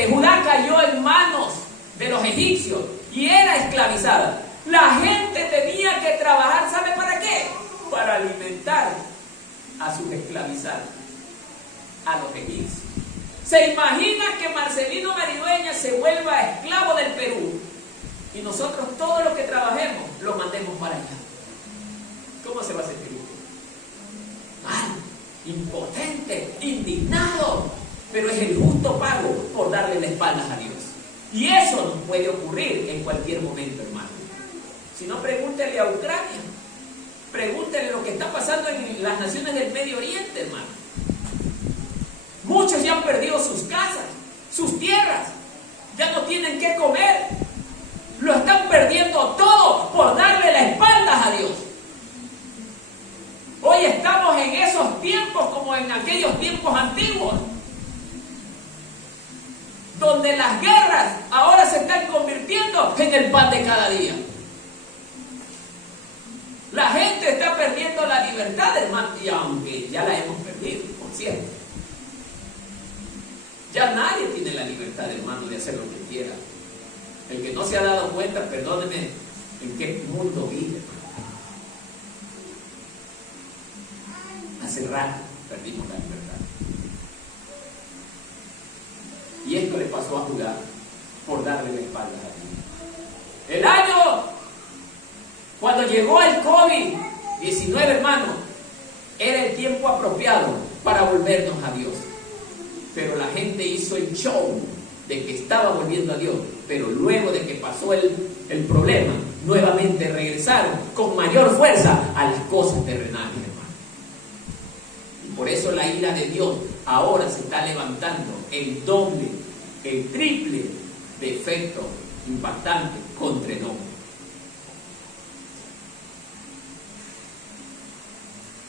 Judá cayó en manos de los egipcios y era esclavizada. La gente tenía que trabajar, ¿sabe para qué? Para alimentar a sus esclavizados, a los egipcios. ¿Se imagina que Marcelino Maridueña se vuelva esclavo del Perú y nosotros todo lo que trabajemos lo mandemos para allá? ¿Cómo se va a sentir usted? Mal, impotente, indignado, pero es el justo pago por darle la espalda a Dios. Y eso nos puede ocurrir en cualquier momento, hermano. Si no, pregúntele a Ucrania. Pregúntele lo que está pasando en las naciones del Medio Oriente, hermano. Muchos ya han perdido sus casas, sus tierras. Ya no tienen qué comer. Lo están perdiendo todo por darle la espalda a Dios. Hoy estamos en esos tiempos como en aquellos tiempos antiguos, donde las guerras ahora se están convirtiendo en el pan de cada día. La gente está perdiendo la libertad, hermano, y aunque ya la hemos perdido, por cierto. Ya nadie tiene la libertad, hermano, de hacer lo que quiera. El que no se ha dado cuenta, perdóneme, en qué mundo vive. Hace rato perdimos la libertad. Y esto le pasó a Judá por darle la espalda a Dios. El año, cuando llegó el COVID-19, hermano, era el tiempo apropiado para volvernos a Dios. Pero la gente hizo el show de que estaba volviendo a Dios. Pero luego de que pasó el problema, nuevamente regresaron con mayor fuerza a las cosas terrenales, hermano. Y por eso la ira de Dios ahora se está levantando el doble, el triple de efecto impactante contra el hombre.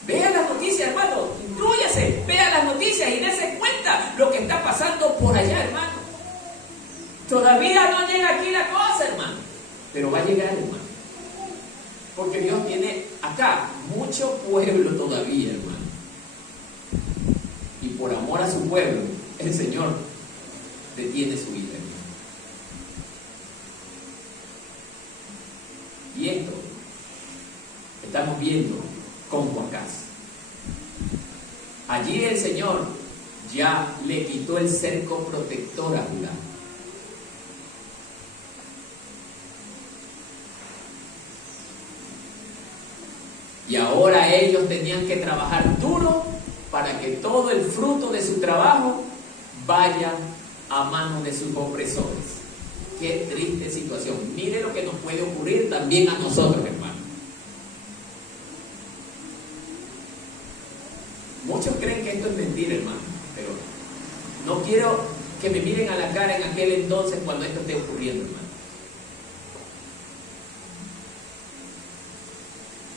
Vea las noticias, hermano, intrúyase, vea las noticias y dése cuenta lo que está pasando por allá, hermano. Todavía no llega aquí la cosa, hermano, pero va a llegar, hermano. Porque Dios tiene acá mucho pueblo todavía, hermano. Y por amor a su pueblo, el Señor detiene su vida, hermano. Y esto estamos viendo con Joacás. Allí el Señor ya le quitó el cerco protector a Judá. Y ahora ellos tenían que trabajar duro para que todo el fruto de su trabajo vaya a manos de sus opresores. Qué triste situación. Mire lo que nos puede ocurrir también a nosotros, hermanos. Muchos creen que esto es mentira, hermano, pero no quiero que me miren a la cara en aquel entonces cuando esto esté ocurriendo, hermano.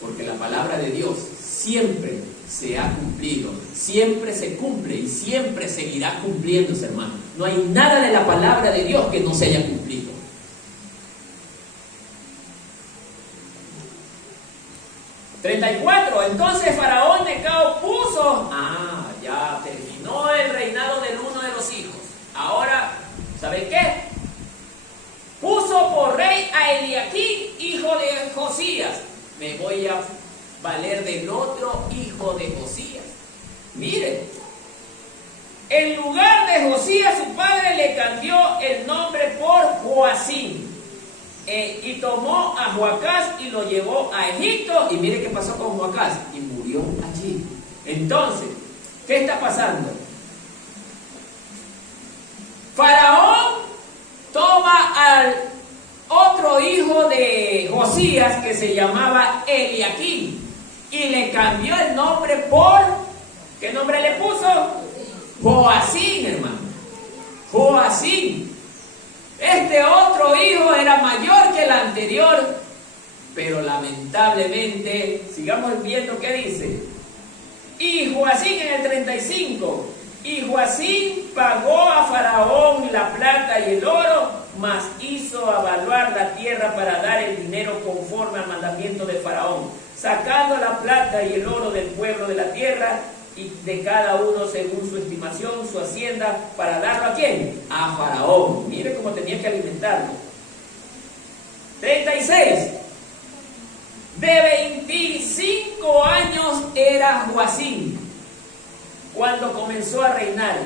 Porque la palabra de Dios siempre se ha cumplido, siempre se cumple y siempre seguirá cumpliéndose, hermano. No hay nada de la palabra de Dios que no se haya cumplido. Entonces Faraón Necao puso, ya terminó el reinado del uno de los hijos. Ahora, ¿saben qué? Puso por rey a Eliaquim, hijo de Josías. Me voy a valer del otro hijo de Josías. Miren, en lugar de Josías, su padre le cambió el nombre por Joacim. Y tomó a Joacás y lo llevó a Egipto. Y mire qué pasó con Joacás. Y murió allí. Entonces, ¿qué está pasando? Faraón toma al otro hijo de Josías que se llamaba Eliaquim y le cambió el nombre por, ¿qué nombre le puso? Joacim, hermano. Joacim. Este otro hijo era mayor que el anterior, pero lamentablemente, sigamos viendo qué dice. Y Joacim en el 35, y Joacim pagó a Faraón la plata y el oro, mas hizo avaluar la tierra para dar el dinero conforme al mandamiento de Faraón, sacando la plata y el oro del pueblo de la tierra, y de cada uno según su estimación, su hacienda, para darlo ¿a quién? A Faraón. Mire cómo tenía que alimentarlo. 36. De 25 años era Joacim cuando comenzó a reinar,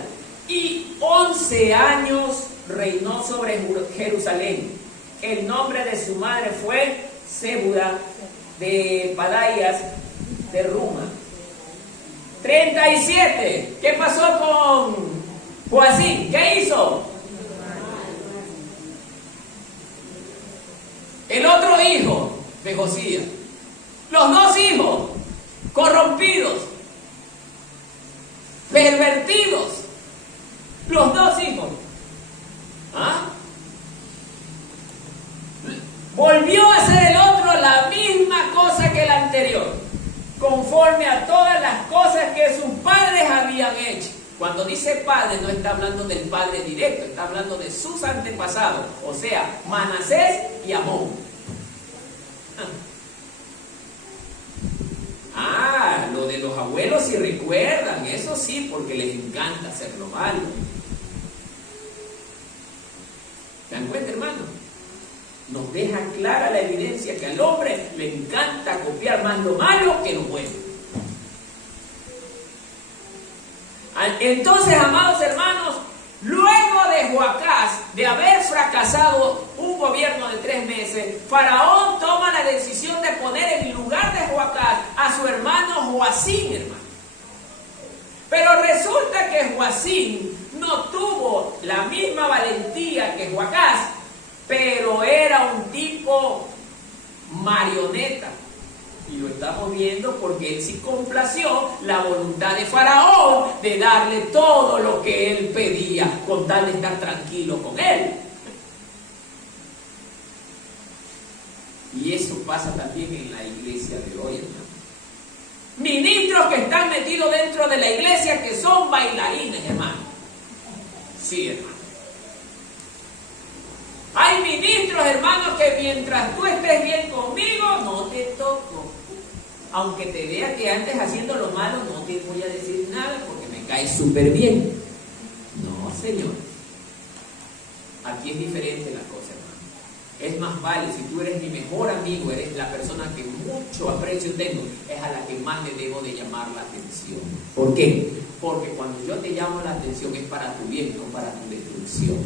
y 11 años reinó sobre Jerusalén. El nombre de su madre fue Zebura de Padaías de Ruma. 37. ¿Qué pasó con Joacim? ¿Qué hizo? El otro hijo de Josías. Los dos hijos corrompidos, pervertidos. Los dos hijos. Volvió a hacer el otro la misma cosa que el anterior, conforme a todas las cosas que sus padres habían hecho. Cuando dice padre, no está hablando del padre directo, está hablando de sus antepasados, o sea, Manasés y Amón. Lo de los abuelos sí recuerdan, eso sí, porque les encanta hacer lo malo. ¿Se dan cuenta, hermano? Nos deja clara la evidencia que al hombre le encanta copiar más lo malo que lo bueno. Entonces, amados hermanos, luego de Joacás, de haber fracasado un gobierno de 3 meses, Faraón toma la decisión de poner en lugar de Joacás a su hermano Joacim, hermano. Pero resulta que Joacim no tuvo la misma valentía que Joacás, pero era un tipo marioneta. Y lo estamos viendo porque él sí complació la voluntad de Faraón de darle todo lo que él pedía con tal de estar tranquilo con él. Y eso pasa también en la iglesia de hoy, hermano. Ministros que están metidos dentro de la iglesia que son bailarines, hermano. Sí, hermano. Hay ministros, hermanos, que mientras tú estés bien conmigo, no te toco. Aunque te vea que antes haciendo lo malo, no te voy a decir nada porque me caes súper bien. No, señor. Aquí es diferente la cosa, hermano. Es más vale, si tú eres mi mejor amigo, eres la persona que mucho aprecio tengo, es a la que más le debo de llamar la atención. ¿Por qué? Porque cuando yo te llamo la atención es para tu bien, no para tu destrucción.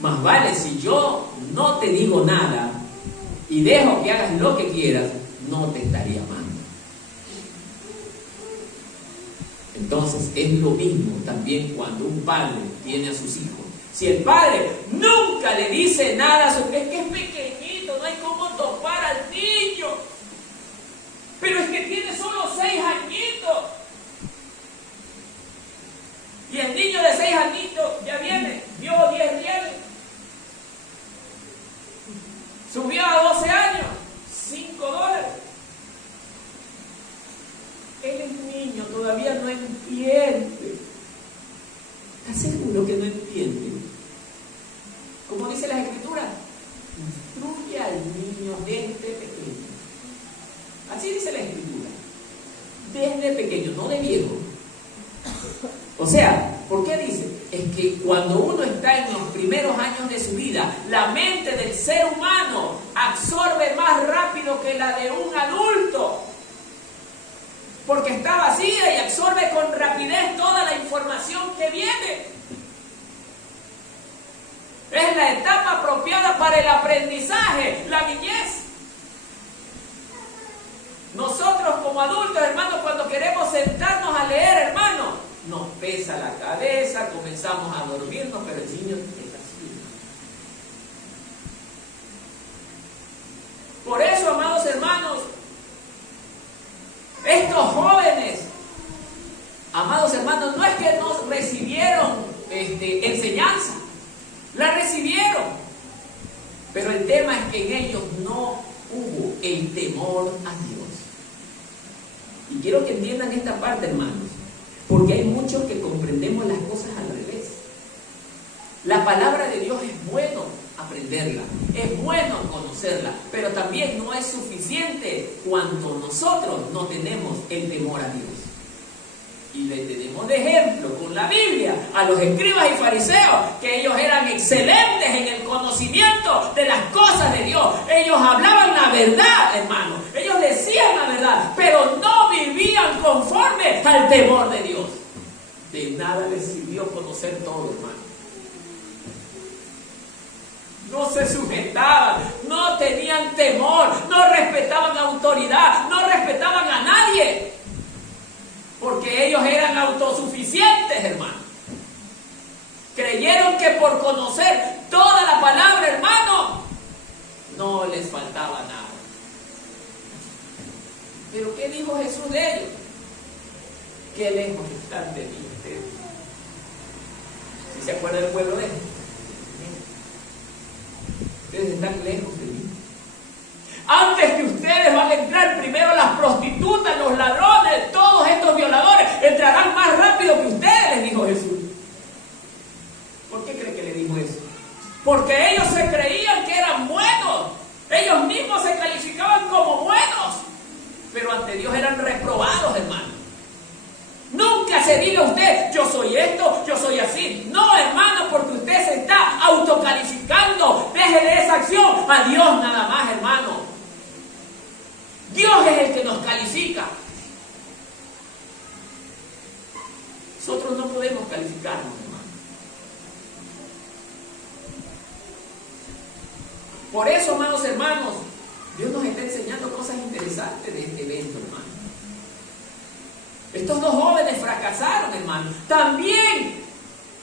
Más vale, si yo no te digo nada y dejo que hagas lo que quieras, no te estaría amando. Entonces es lo mismo también cuando un padre tiene a sus hijos. Si el padre nunca le dice nada a su hijo, es que es pequeñito, no hay cómo topar al niño, pero es que tiene solo 6 añitos, y el niño de 6 añitos ya viene, dio 10 rieles, subió a 12 años, $5. Él es niño, todavía no entiende. ¿Estás seguro que no entiende? Como dice la Escritura, instruye al niño desde pequeño. Así dice la Escritura. Desde pequeño, no de viejo. O sea, ¿por qué dice? Es que cuando uno está en los primeros años de su vida, la mente del ser humano absorbe más rápido que la de un adulto. Porque está vacía y absorbe con rapidez toda la información que viene. Es la etapa apropiada para el aprendizaje, la niñez. Nosotros como adultos, hermanos, cuando queremos sentarnos a leer, hermanos, nos pesa la cabeza, comenzamos a dormirnos, pero el niño es así. Por eso, amados hermanos, estos jóvenes, amados hermanos, no es que no recibieron enseñanza, la recibieron, pero el tema es que en ellos no hubo el temor a Dios. Y quiero que entiendan esta parte, hermanos, porque hay muchos que comprendemos las cosas al revés. La palabra de Dios es bueno aprenderla, es bueno conocerla, pero también no es suficiente cuando nosotros no tenemos el temor a Dios. Y le tenemos de ejemplo con la Biblia a los escribas y fariseos, que ellos eran excelentes en el conocimiento de las cosas de Dios. Ellos hablaban la verdad, hermano, ellos decían la verdad, pero no vivían conforme al temor de Dios. De nada les sirvió conocer todo, hermano. No se sujetaban, no tenían temor, no respetaban autoridad, no respetaban a nadie, porque ellos eran autosuficientes, hermano. Creyeron que por conocer toda la palabra, hermano, no les faltaba nada. Pero ¿qué dijo Jesús de ellos? Qué lejos están de mí ustedes. ¿Sí se acuerda del pueblo de él? Ustedes están lejos de mí. Antes que ustedes van a entrar, primero las prostitutas, los ladrones, todos estos violadores entrarán más rápido que ustedes, les dijo Jesús. ¿Por qué cree que le dijo eso? Porque ellos se creían que eran buenos. Ellos mismos se calificaban como buenos, pero ante Dios eran reprobados, hermano. Nunca se diga usted, yo soy esto, yo soy así. No, hermano, porque usted se está autocalificando. Déjele esa acción a Dios nada más, hermano. Dios es el que nos califica. Nosotros no podemos calificarnos, hermano. Por eso, amados hermanos, Dios nos está enseñando cosas interesantes de este evento, hermano. Estos dos jóvenes fracasaron, hermano. También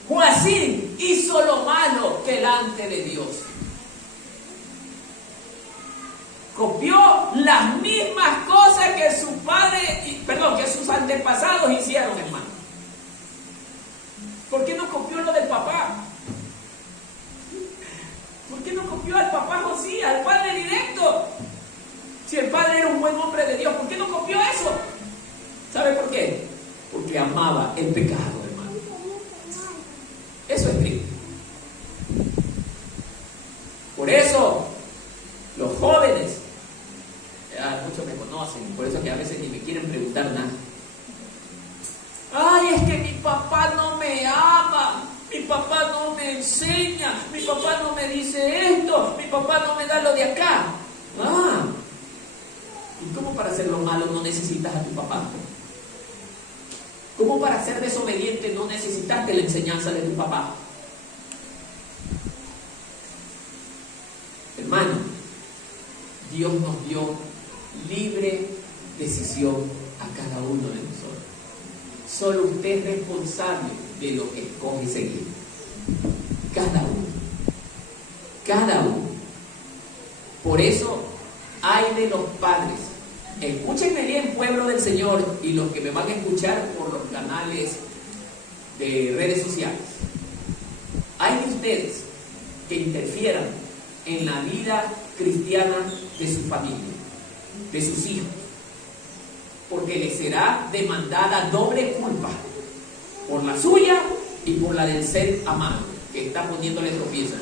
Joacim hizo lo malo delante de Dios. Copió las mismas cosas que su padre, que sus antepasados hicieron, hermano. ¿Por qué no copió lo del papá? ¿Por qué no copió al papá Josías, al padre directo? Si el padre era un buen hombre de Dios, ¿por qué no copió eso? ¿Sabe por qué? Porque amaba el pecado, hermano. Eso es triste. Por eso, los jóvenes, muchos me conocen, por eso que a veces ni me quieren preguntar nada. Ay, es que mi papá no me ama. Mi papá no me enseña, mi papá no me dice esto, mi papá no me da lo de acá. Ah, ¿y cómo para hacer lo malo no necesitas a tu papá? ¿Cómo para ser desobediente no necesitaste la enseñanza de tu papá? Hermano, Dios nos dio libre decisión a cada uno de nosotros. Solo usted es responsable de lo que escoge seguir. Cada uno. Cada uno. Por eso, hay de los padres. Escúchenme bien, pueblo del Señor, y los que me van a escuchar por los canales de redes sociales. Hay de ustedes que interfieran en la vida cristiana de su familia, de sus hijos, porque les será demandada doble culpa, por la suya y por la del ser amado, que está poniéndole tropiezo.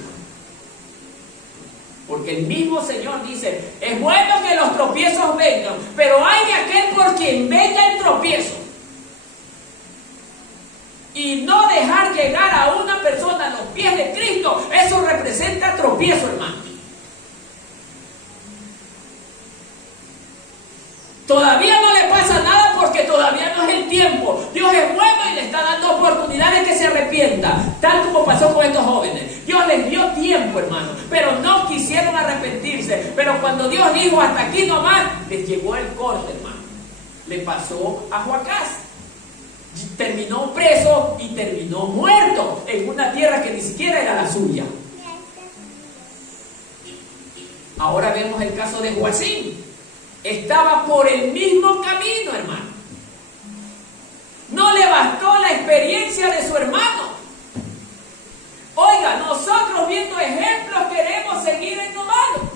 Porque el mismo Señor dice, es bueno que los tropiezos vengan, pero hay de aquel por quien venga el tropiezo. Y no dejar llegar a una persona a los pies de Cristo, eso representa tropiezo, hermano. Todavía no le pasa nada porque todavía no es el tiempo. Dios es bueno y le está dando oportunidades que se arrepienta, tal como pasó con estos jóvenes. Dios les dio tiempo, hermano, pero no quisieron arrepentirse. Pero cuando Dios dijo hasta aquí nomás, les llegó el corte, hermano. Le pasó a Joacás. Terminó preso y terminó muerto en una tierra que ni siquiera era la suya. Ahora vemos el caso de Joacín. Estaba por el mismo camino, hermano. No le bastó la experiencia de su hermano. Oiga, nosotros viendo ejemplos queremos seguir en lo malo.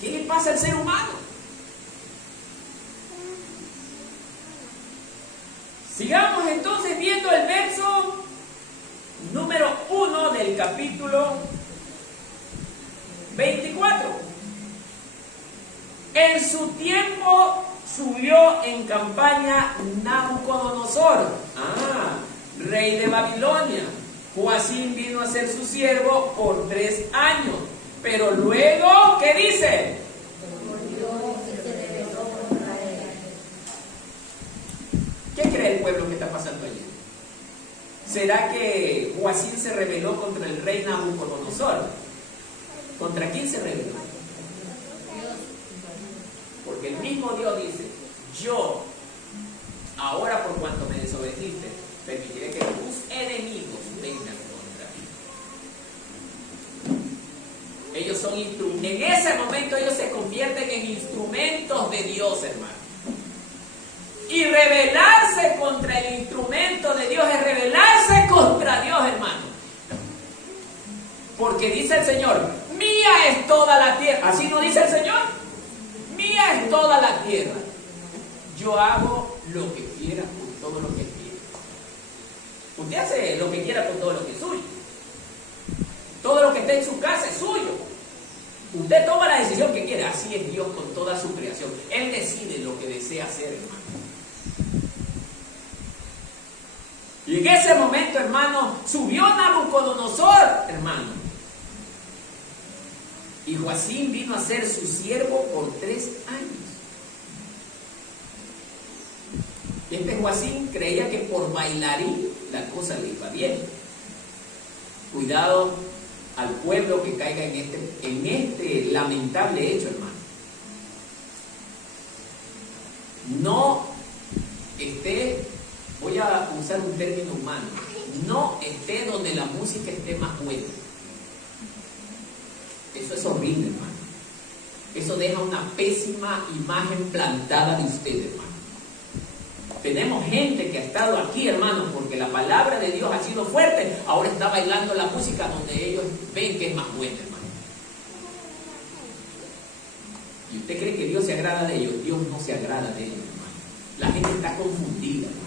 ¿Qué le pasa al ser humano? Sigamos entonces viendo el verso número 1 del capítulo 24. En su tiempo subió en campaña Nabucodonosor, rey de Babilonia. Joacín vino a ser su siervo por 3 años. Pero luego, ¿qué dice? ¿Qué cree el pueblo que está pasando allí? ¿Será que Joacín se rebeló contra el rey Nabucodonosor? ¿Contra quién se rebeló? Porque el mismo Dios dice, yo, ahora por cuanto me desobedeciste, permitiré que tus enemigos vengan contra ti. Ellos son instrumentos. En ese momento ellos se convierten en instrumentos de Dios, hermano. Y rebelarse contra el instrumento de Dios es rebelarse contra Dios, hermano. Porque dice el Señor, mía es toda la tierra. ¿Así no dice el Señor? Mía es toda la tierra. Yo hago lo que quiera con todo lo que quiera. Usted hace lo que quiera con todo lo que es suyo. Todo lo que está en su casa es suyo. Usted toma la decisión que quiere. Así es Dios con toda su creación. Él decide lo que desea hacer, hermano. Y en ese momento, hermano, subió Nabucodonosor, hermano. Y Joacín vino a ser su siervo por 3 años. Y este Joacín creía que por bailarín la cosa le iba bien. Cuidado al pueblo que caiga en este lamentable hecho, hermano. No esté, voy a usar un término humano, no esté donde la música esté más buena. Eso es horrible, hermano. Eso deja una pésima imagen plantada de usted, hermano. Tenemos gente que ha estado aquí, hermano, porque la palabra de Dios ha sido fuerte. Ahora está bailando la música donde ellos ven que es más buena, hermano. ¿Y usted cree que Dios se agrada de ellos? Dios no se agrada de ellos, hermano. La gente está confundida, hermano.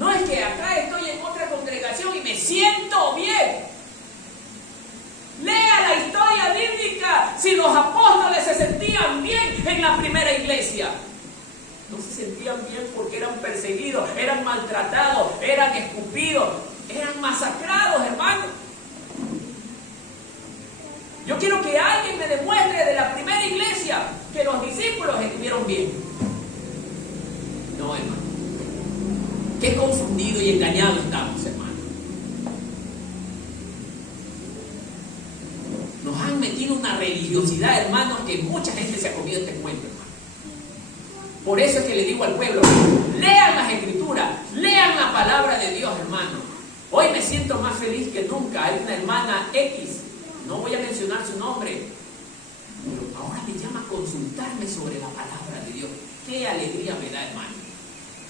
No es que acá estoy en otra congregación y me siento bien. Lea la historia bíblica si los apóstoles se sentían bien en la primera iglesia. No se sentían bien porque eran perseguidos, eran maltratados, eran escupidos, eran masacrados, hermanos. Yo quiero que alguien me demuestre de la primera iglesia que los discípulos estuvieron bien. No, hermano. Qué confundido y engañado estamos, hermano. Nos han metido una religiosidad, hermanos, que mucha gente se ha comido este cuento, hermano. Por eso es que le digo al pueblo, lean las escrituras, lean la palabra de Dios, hermano. Hoy me siento más feliz que nunca. Hay una hermana X, no voy a mencionar su nombre, pero ahora me llama a consultarme sobre la palabra de Dios. Qué alegría me da, hermano.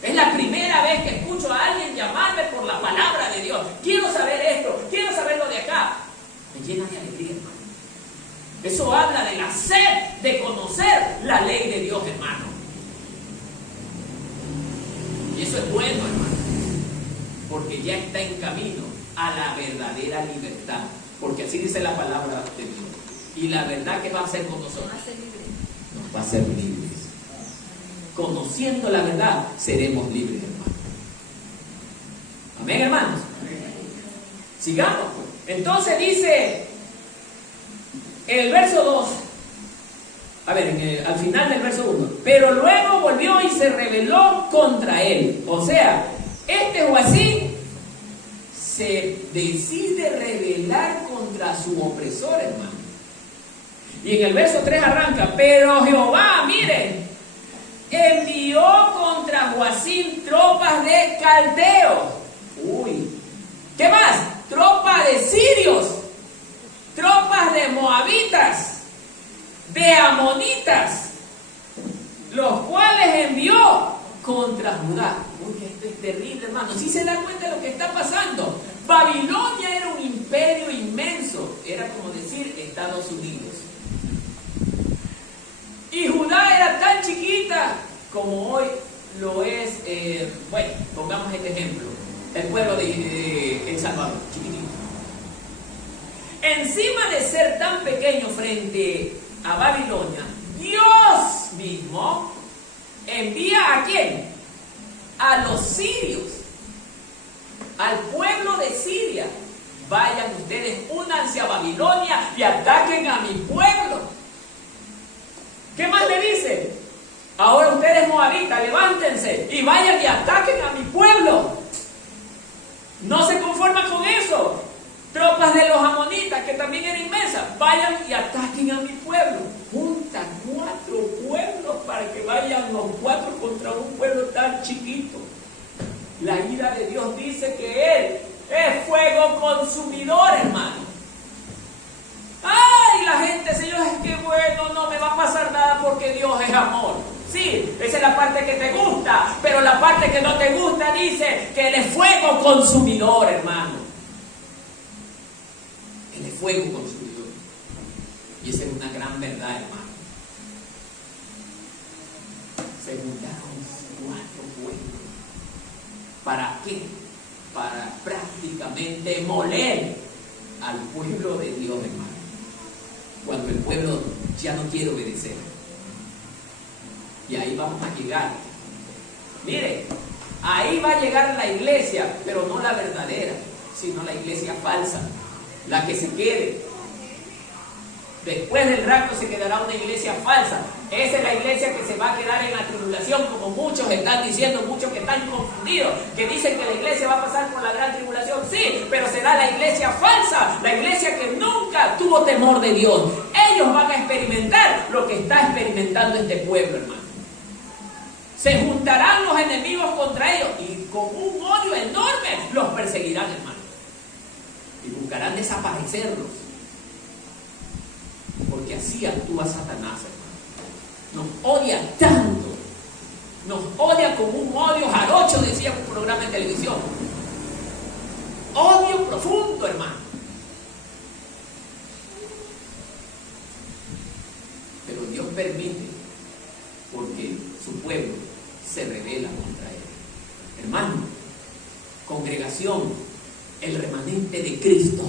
Es la primera vez que escucho a alguien llamarme por la palabra de Dios. Quiero saber esto, quiero saber lo de acá. Me llena de alegría, hermano. Eso habla de la sed de conocer la ley de Dios, hermano. Y eso es bueno, hermano, porque ya está en camino a la verdadera libertad. Porque así dice la palabra de Dios. Y la verdad, ¿qué va a hacer con nosotros? Nos va a hacer libres. Conociendo la verdad, seremos libres, hermanos. Amén, hermanos. Sigamos. Entonces dice en el verso 2, a ver, al final del verso 1, pero luego volvió y se rebeló contra él. O sea, este Joacim se decide rebelar contra su opresor, hermano. Y en el verso 3 arranca, pero Jehová, miren, envió contra Joacim tropas de caldeos. Uy, ¿qué más? Tropas de sirios, tropas de moabitas, de amonitas, los cuales envió contra Judá. Uy, esto es terrible, hermano. ¿Sí se da cuenta de lo que está pasando? Babilonia era un imperio inmenso, era como decir Estados Unidos. Y Judá era tan chiquita como hoy lo es, bueno, pongamos este ejemplo, el pueblo de El Salvador, chiquitito. Encima de ser tan pequeño frente a Babilonia, Dios mismo envía ¿a quién? A los sirios, al pueblo de Siria. Vayan ustedes, únanse a Babilonia y ataquen a mi pueblo. ¿Qué más le dice? Ahora ustedes moabitas, levántense y vayan y ataquen a mi pueblo. No se conforma con eso. Tropas de los amonitas, que también era inmensa, vayan y ataquen a mi pueblo. Juntan 4 pueblos para que vayan los 4 contra un pueblo tan chiquito. La ira de Dios dice que Él es fuego consumidor, hermano. ¡Ay! La gente, Señor, es que bueno, no me va a pasar nada porque Dios es amor. Sí, esa es la parte que te gusta, pero la parte que no te gusta dice que Él es fuego consumidor, hermano. Él es fuego consumidor. Y esa es una gran verdad, hermano. Se juntaron 4 pueblos. ¿Para qué? Para prácticamente moler al pueblo de Dios, hermano. Cuando el pueblo ya no quiere obedecer. Y ahí vamos a llegar. Mire, ahí va a llegar la iglesia, pero no la verdadera, sino la iglesia falsa, la que se quede. Después del rapto se quedará una iglesia falsa. Esa es la iglesia que se va a quedar en la tribulación, como muchos están diciendo, muchos que están confundidos, que dicen que la iglesia va a pasar por la gran tribulación. Sí, pero será la iglesia falsa, la iglesia que nunca tuvo temor de Dios. Ellos van a experimentar lo que está experimentando este pueblo, hermano. Se juntarán los enemigos contra ellos y con un odio enorme los perseguirán, hermano. Y buscarán desaparecerlos. Porque así actúa Satanás, hermano. Nos odia tanto. Nos odia con un odio jarocho, decía un programa de televisión. Odio profundo, hermano. Pero Dios permite, porque su pueblo se rebela contra él. Hermano, congregación, el remanente de Cristo,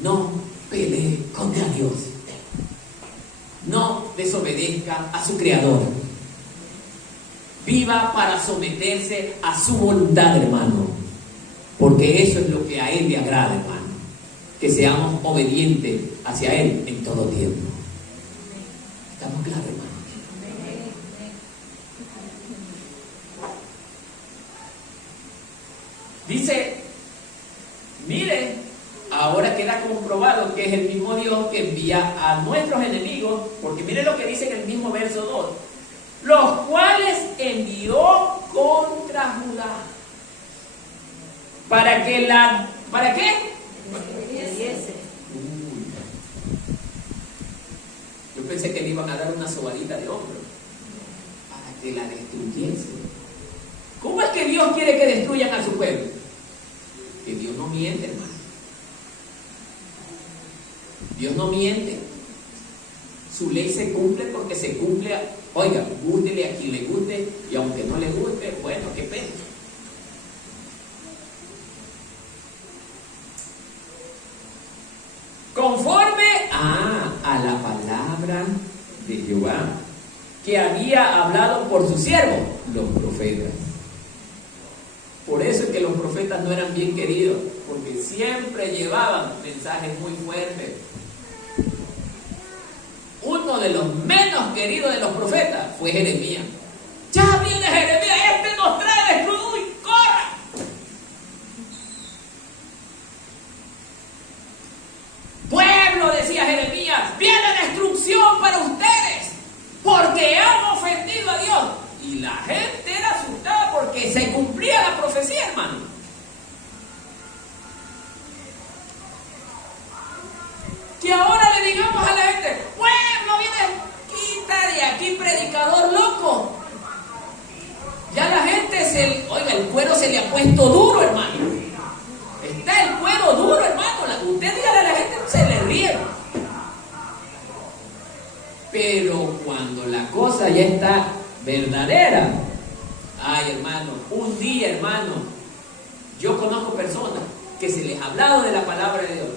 no pelee contra Dios. No desobedezca a su Creador. viva para someterse a su voluntad, hermano. Porque eso es lo que a Él le agrada, hermano. Que seamos obedientes hacia Él en todo tiempo. ¿Estamos claros, hermano? Dice, miren, ahora queda comprobado que es el mismo Dios que envía a nuestros enemigos, porque miren lo que dice en el mismo verso 2, los cuales envió contra Judá. ¿Para qué? Yo pensé que le iban a dar una sobadita de hombro, para que la destruyese. ¿Cómo es que Dios quiere que destruyan a su pueblo? Que Dios no miente, hermano. Dios no miente. Su ley se cumple porque se cumple. Oiga, gústele a quien le guste, y aunque no le guste, bueno, qué pena. Conforme a la palabra de Jehová, que había hablado por sus siervos, los profetas. Por eso es que los profetas no eran bien queridos, porque siempre llevaban mensajes muy fuertes. Uno de los menos queridos de los profetas fue Jeremías. Ya viene Jeremías, este nos trae destruir, corra. Pueblo, decía Jeremías, viene destrucción para ustedes, porque han ofendido a Dios. Y la gente era asustada porque se cumplía la profecía, hermano. Que ahora le digamos a la gente, pueblo, viene, quita de aquí, predicador loco. Ya la gente oiga, el cuero se le ha puesto duro, hermano. Está el cuero duro, hermano. Usted dígale a la gente, se le ríe. Pero cuando la cosa ya está verdadera, ay, hermano, un día, hermano, yo conozco personas que se les ha hablado de la palabra de Dios,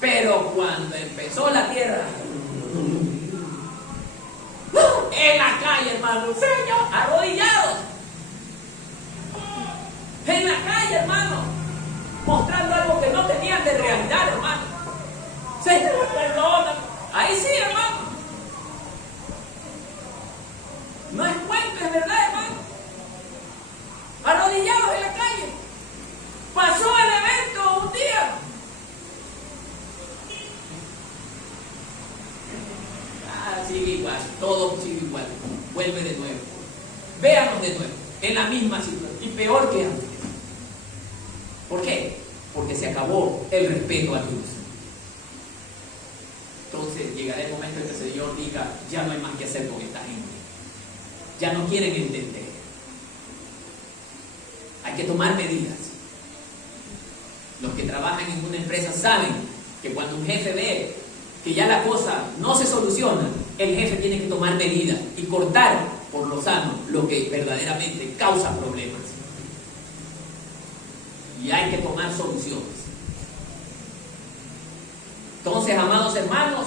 pero cuando empezó la tierra, en la calle, hermano, Señor, arrodillados, en la calle, hermano, mostrando algo que no tenían de realidad, hermano. Señor, perdona. Ahí sí, hermano. No es cuento, es verdad, hermano. Arrodillados en la calle. Pasó el evento un día. Sigue igual, todo sigue igual. Vuelve de nuevo. Véanos de nuevo, en la misma situación. Y peor que antes. ¿Por qué? Porque se acabó el respeto a Dios. Entonces llegará el momento en que el Señor diga, ya no hay más que hacer con esta gente. Ya no quieren entender. Hay que tomar medidas. Los que trabajan en una empresa saben que cuando un jefe ve que ya la cosa no se soluciona, el jefe tiene que tomar medidas y cortar por lo sano lo que verdaderamente causa problemas. Y hay que tomar soluciones. Entonces, amados hermanos,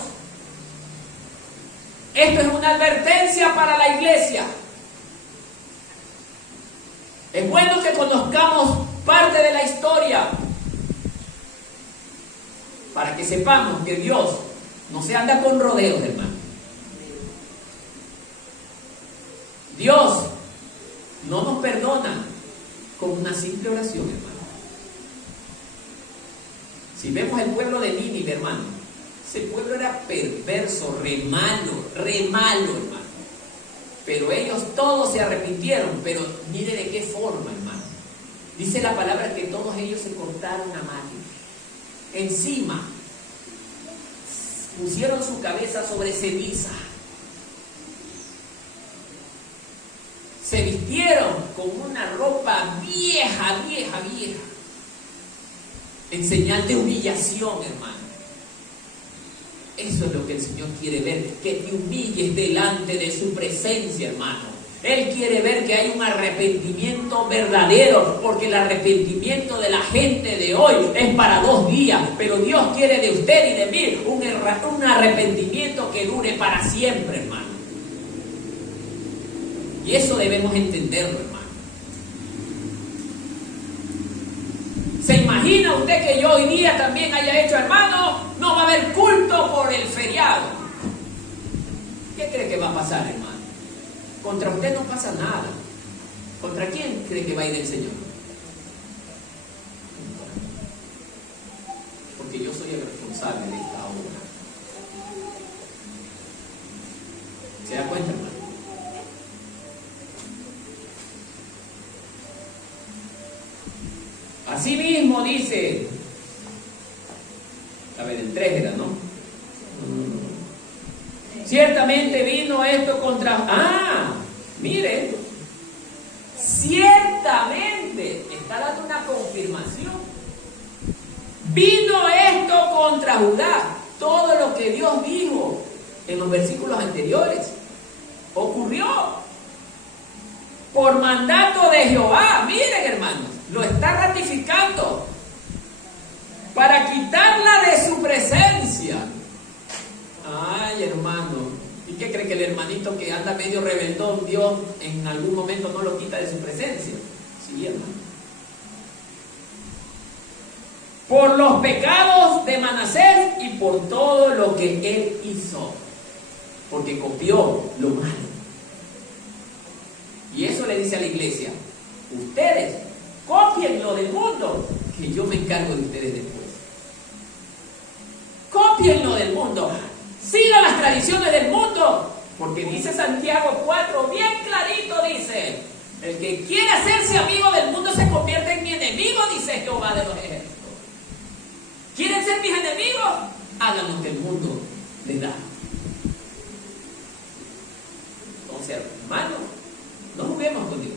esto es una advertencia para la iglesia. Es bueno que conozcamos parte de la historia para que sepamos que Dios no se anda con rodeos, hermano. Dios no nos perdona con una simple oración, hermano. Si vemos el pueblo de Nínive, hermano, ese pueblo era perverso, re malo, hermano. Pero ellos todos se arrepintieron, pero mire de qué forma, hermano. Dice la palabra que todos ellos se cortaron a mano. Encima, pusieron su cabeza sobre ceniza. Se vistieron con una ropa vieja. En señal de humillación, hermano. Eso es lo que el Señor quiere ver, que te humilles delante de su presencia, hermano. Él quiere ver que hay un arrepentimiento verdadero, porque el arrepentimiento de la gente de hoy es para 2 días, pero Dios quiere de usted y de mí un arrepentimiento que dure para siempre, hermano. Y eso debemos entenderlo, hermano. ¿Se imagina usted que yo hoy día también haya hecho, hermano, no va a haber culto por el feriado? ¿Qué cree que va a pasar, hermano? Contra usted no pasa nada. ¿Contra quién cree que va a ir el Señor? Porque yo soy el responsable de esta obra. ¿Se da cuenta, hermano? Así mismo dice, a ver, el 3 era, ¿no? Ciertamente vino esto contra... mire, ciertamente, está dando una confirmación. Vino esto contra Judá. Todo lo que Dios dijo en los versículos anteriores ocurrió por mandato de Jehová. Miren, hermanos, lo está ratificando para quitarla de su presencia. Ay, hermano, ¿y qué cree que el hermanito que anda medio rebeldón, Dios en algún momento no lo quita de su presencia? Sí, hermano. Por los pecados de Manasés y por todo lo que él hizo, porque copió lo malo. Y eso le dice a la iglesia: ustedes copien lo del mundo, que yo me encargo de ustedes después. Copien lo del mundo, sigan las tradiciones del mundo, porque dice Santiago 4, bien clarito dice: el que quiere hacerse amigo del mundo se convierte en mi enemigo, dice Jehová de los ejércitos. ¿Quieren ser mis enemigos? Hagan lo que el mundo les da. Entonces, hermano, no juguemos con Dios.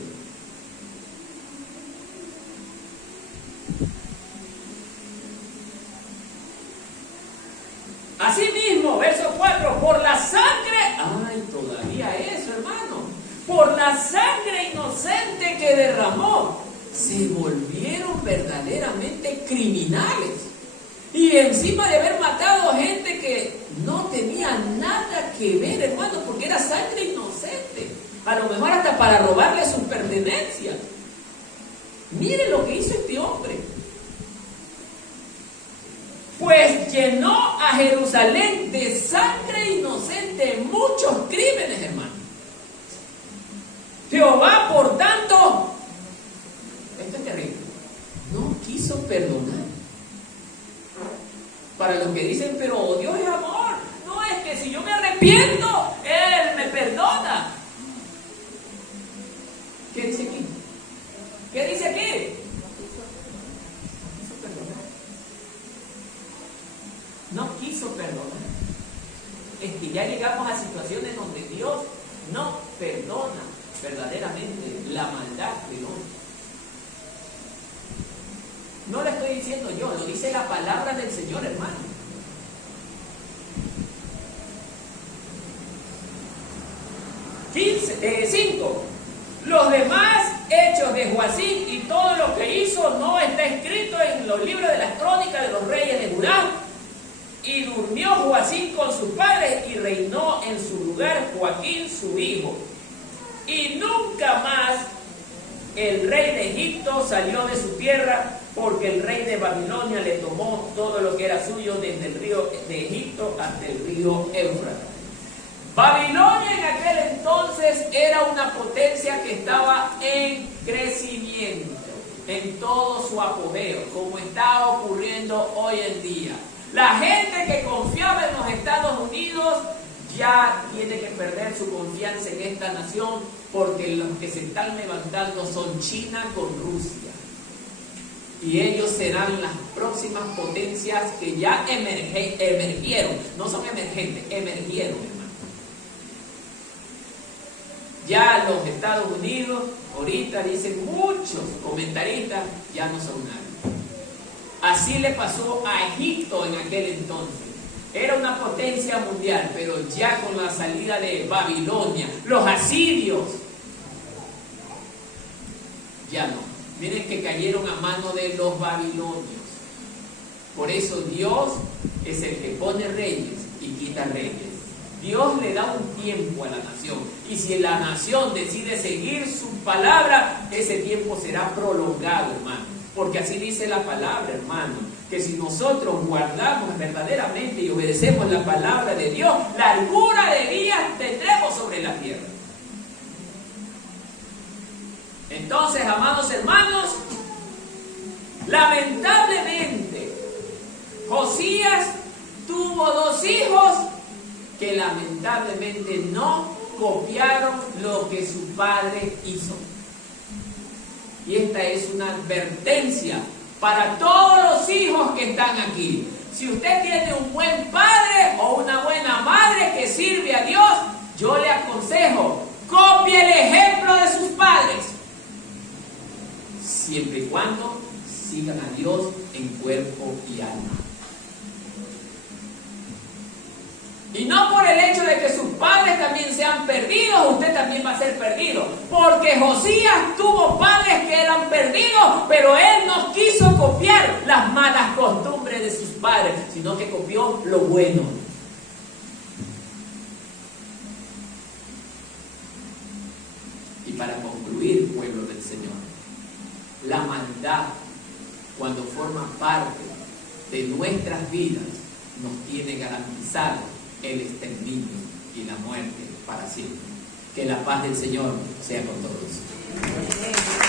Asimismo, verso 4, por la sangre, todavía eso, hermano, por la sangre inocente que derramó, se volvieron verdaderamente criminales. Y encima de haber matado gente que no tenía nada que ver, hermano, porque era sangre inocente, a lo mejor hasta para robarle sus pertenencias. Miren lo que hizo este hombre. Pues llenó a Jerusalén de sangre inocente, muchos crímenes, hermano. Jehová, por tanto, esto es terrible, no quiso perdonar. Para los que dicen, pero Dios es amor, no, es que si yo me arrepiento, Él me perdona. ¿Qué dice aquí? ¿Qué dice aquí? No quiso perdonar. Es que ya llegamos a situaciones donde Dios no perdona verdaderamente la maldad del hombre. No lo estoy diciendo yo, lo dice la palabra del Señor, hermano. 5. Los demás hechos de Joacim y todo lo que hizo no está escrito en los libros de las crónicas de los reyes de Judá. Y durmió Joacim con sus padres y reinó en su lugar Joaquín su hijo. Y nunca más el rey de Egipto salió de su tierra, porque el rey de Babilonia le tomó todo lo que era suyo desde el río de Egipto hasta el río Éufrates. Babilonia en aquel entonces era una potencia que estaba en crecimiento, en todo su apogeo, como está ocurriendo hoy en día. La gente que confiaba en los Estados Unidos ya tiene que perder su confianza en esta nación, porque los que se están levantando son China con Rusia. Y ellos serán las próximas potencias que ya emergieron. No son emergentes, emergieron, hermano. Ya los Estados Unidos, ahorita dicen muchos comentaristas, ya no son nadie. Así le pasó a Egipto en aquel entonces. Era una potencia mundial, pero ya con la salida de Babilonia, los asirios, ya no. Miren que cayeron a mano de los babilonios. Por eso Dios es el que pone reyes y quita reyes. Dios le da un tiempo a la nación. Y si la nación decide seguir su palabra, ese tiempo será prolongado, hermano. Porque así dice la palabra, hermano, que si nosotros guardamos verdaderamente y obedecemos la palabra de Dios, largura de días tendremos sobre la tierra. Entonces, amados hermanos, lamentablemente, Josías tuvo 2 hijos que lamentablemente no copiaron lo que su padre hizo. Y esta es una advertencia para todos los hijos que están aquí. Si usted tiene un buen padre o una buena madre que sirve a Dios, yo le aconsejo, copie el ejemplo de sus padres, siempre y cuando sigan a Dios en cuerpo y alma. Y no por el hecho de que sus padres también sean perdidos, usted también va a ser perdido. Porque Josías tuvo padres que eran perdidos, pero él no quiso copiar las malas costumbres de sus padres, sino que copió lo bueno. Y para concluir, pueblo del Señor, la maldad, cuando forma parte de nuestras vidas, nos tiene garantizado el exterminio y la muerte para siempre. Que la paz del Señor sea con todos.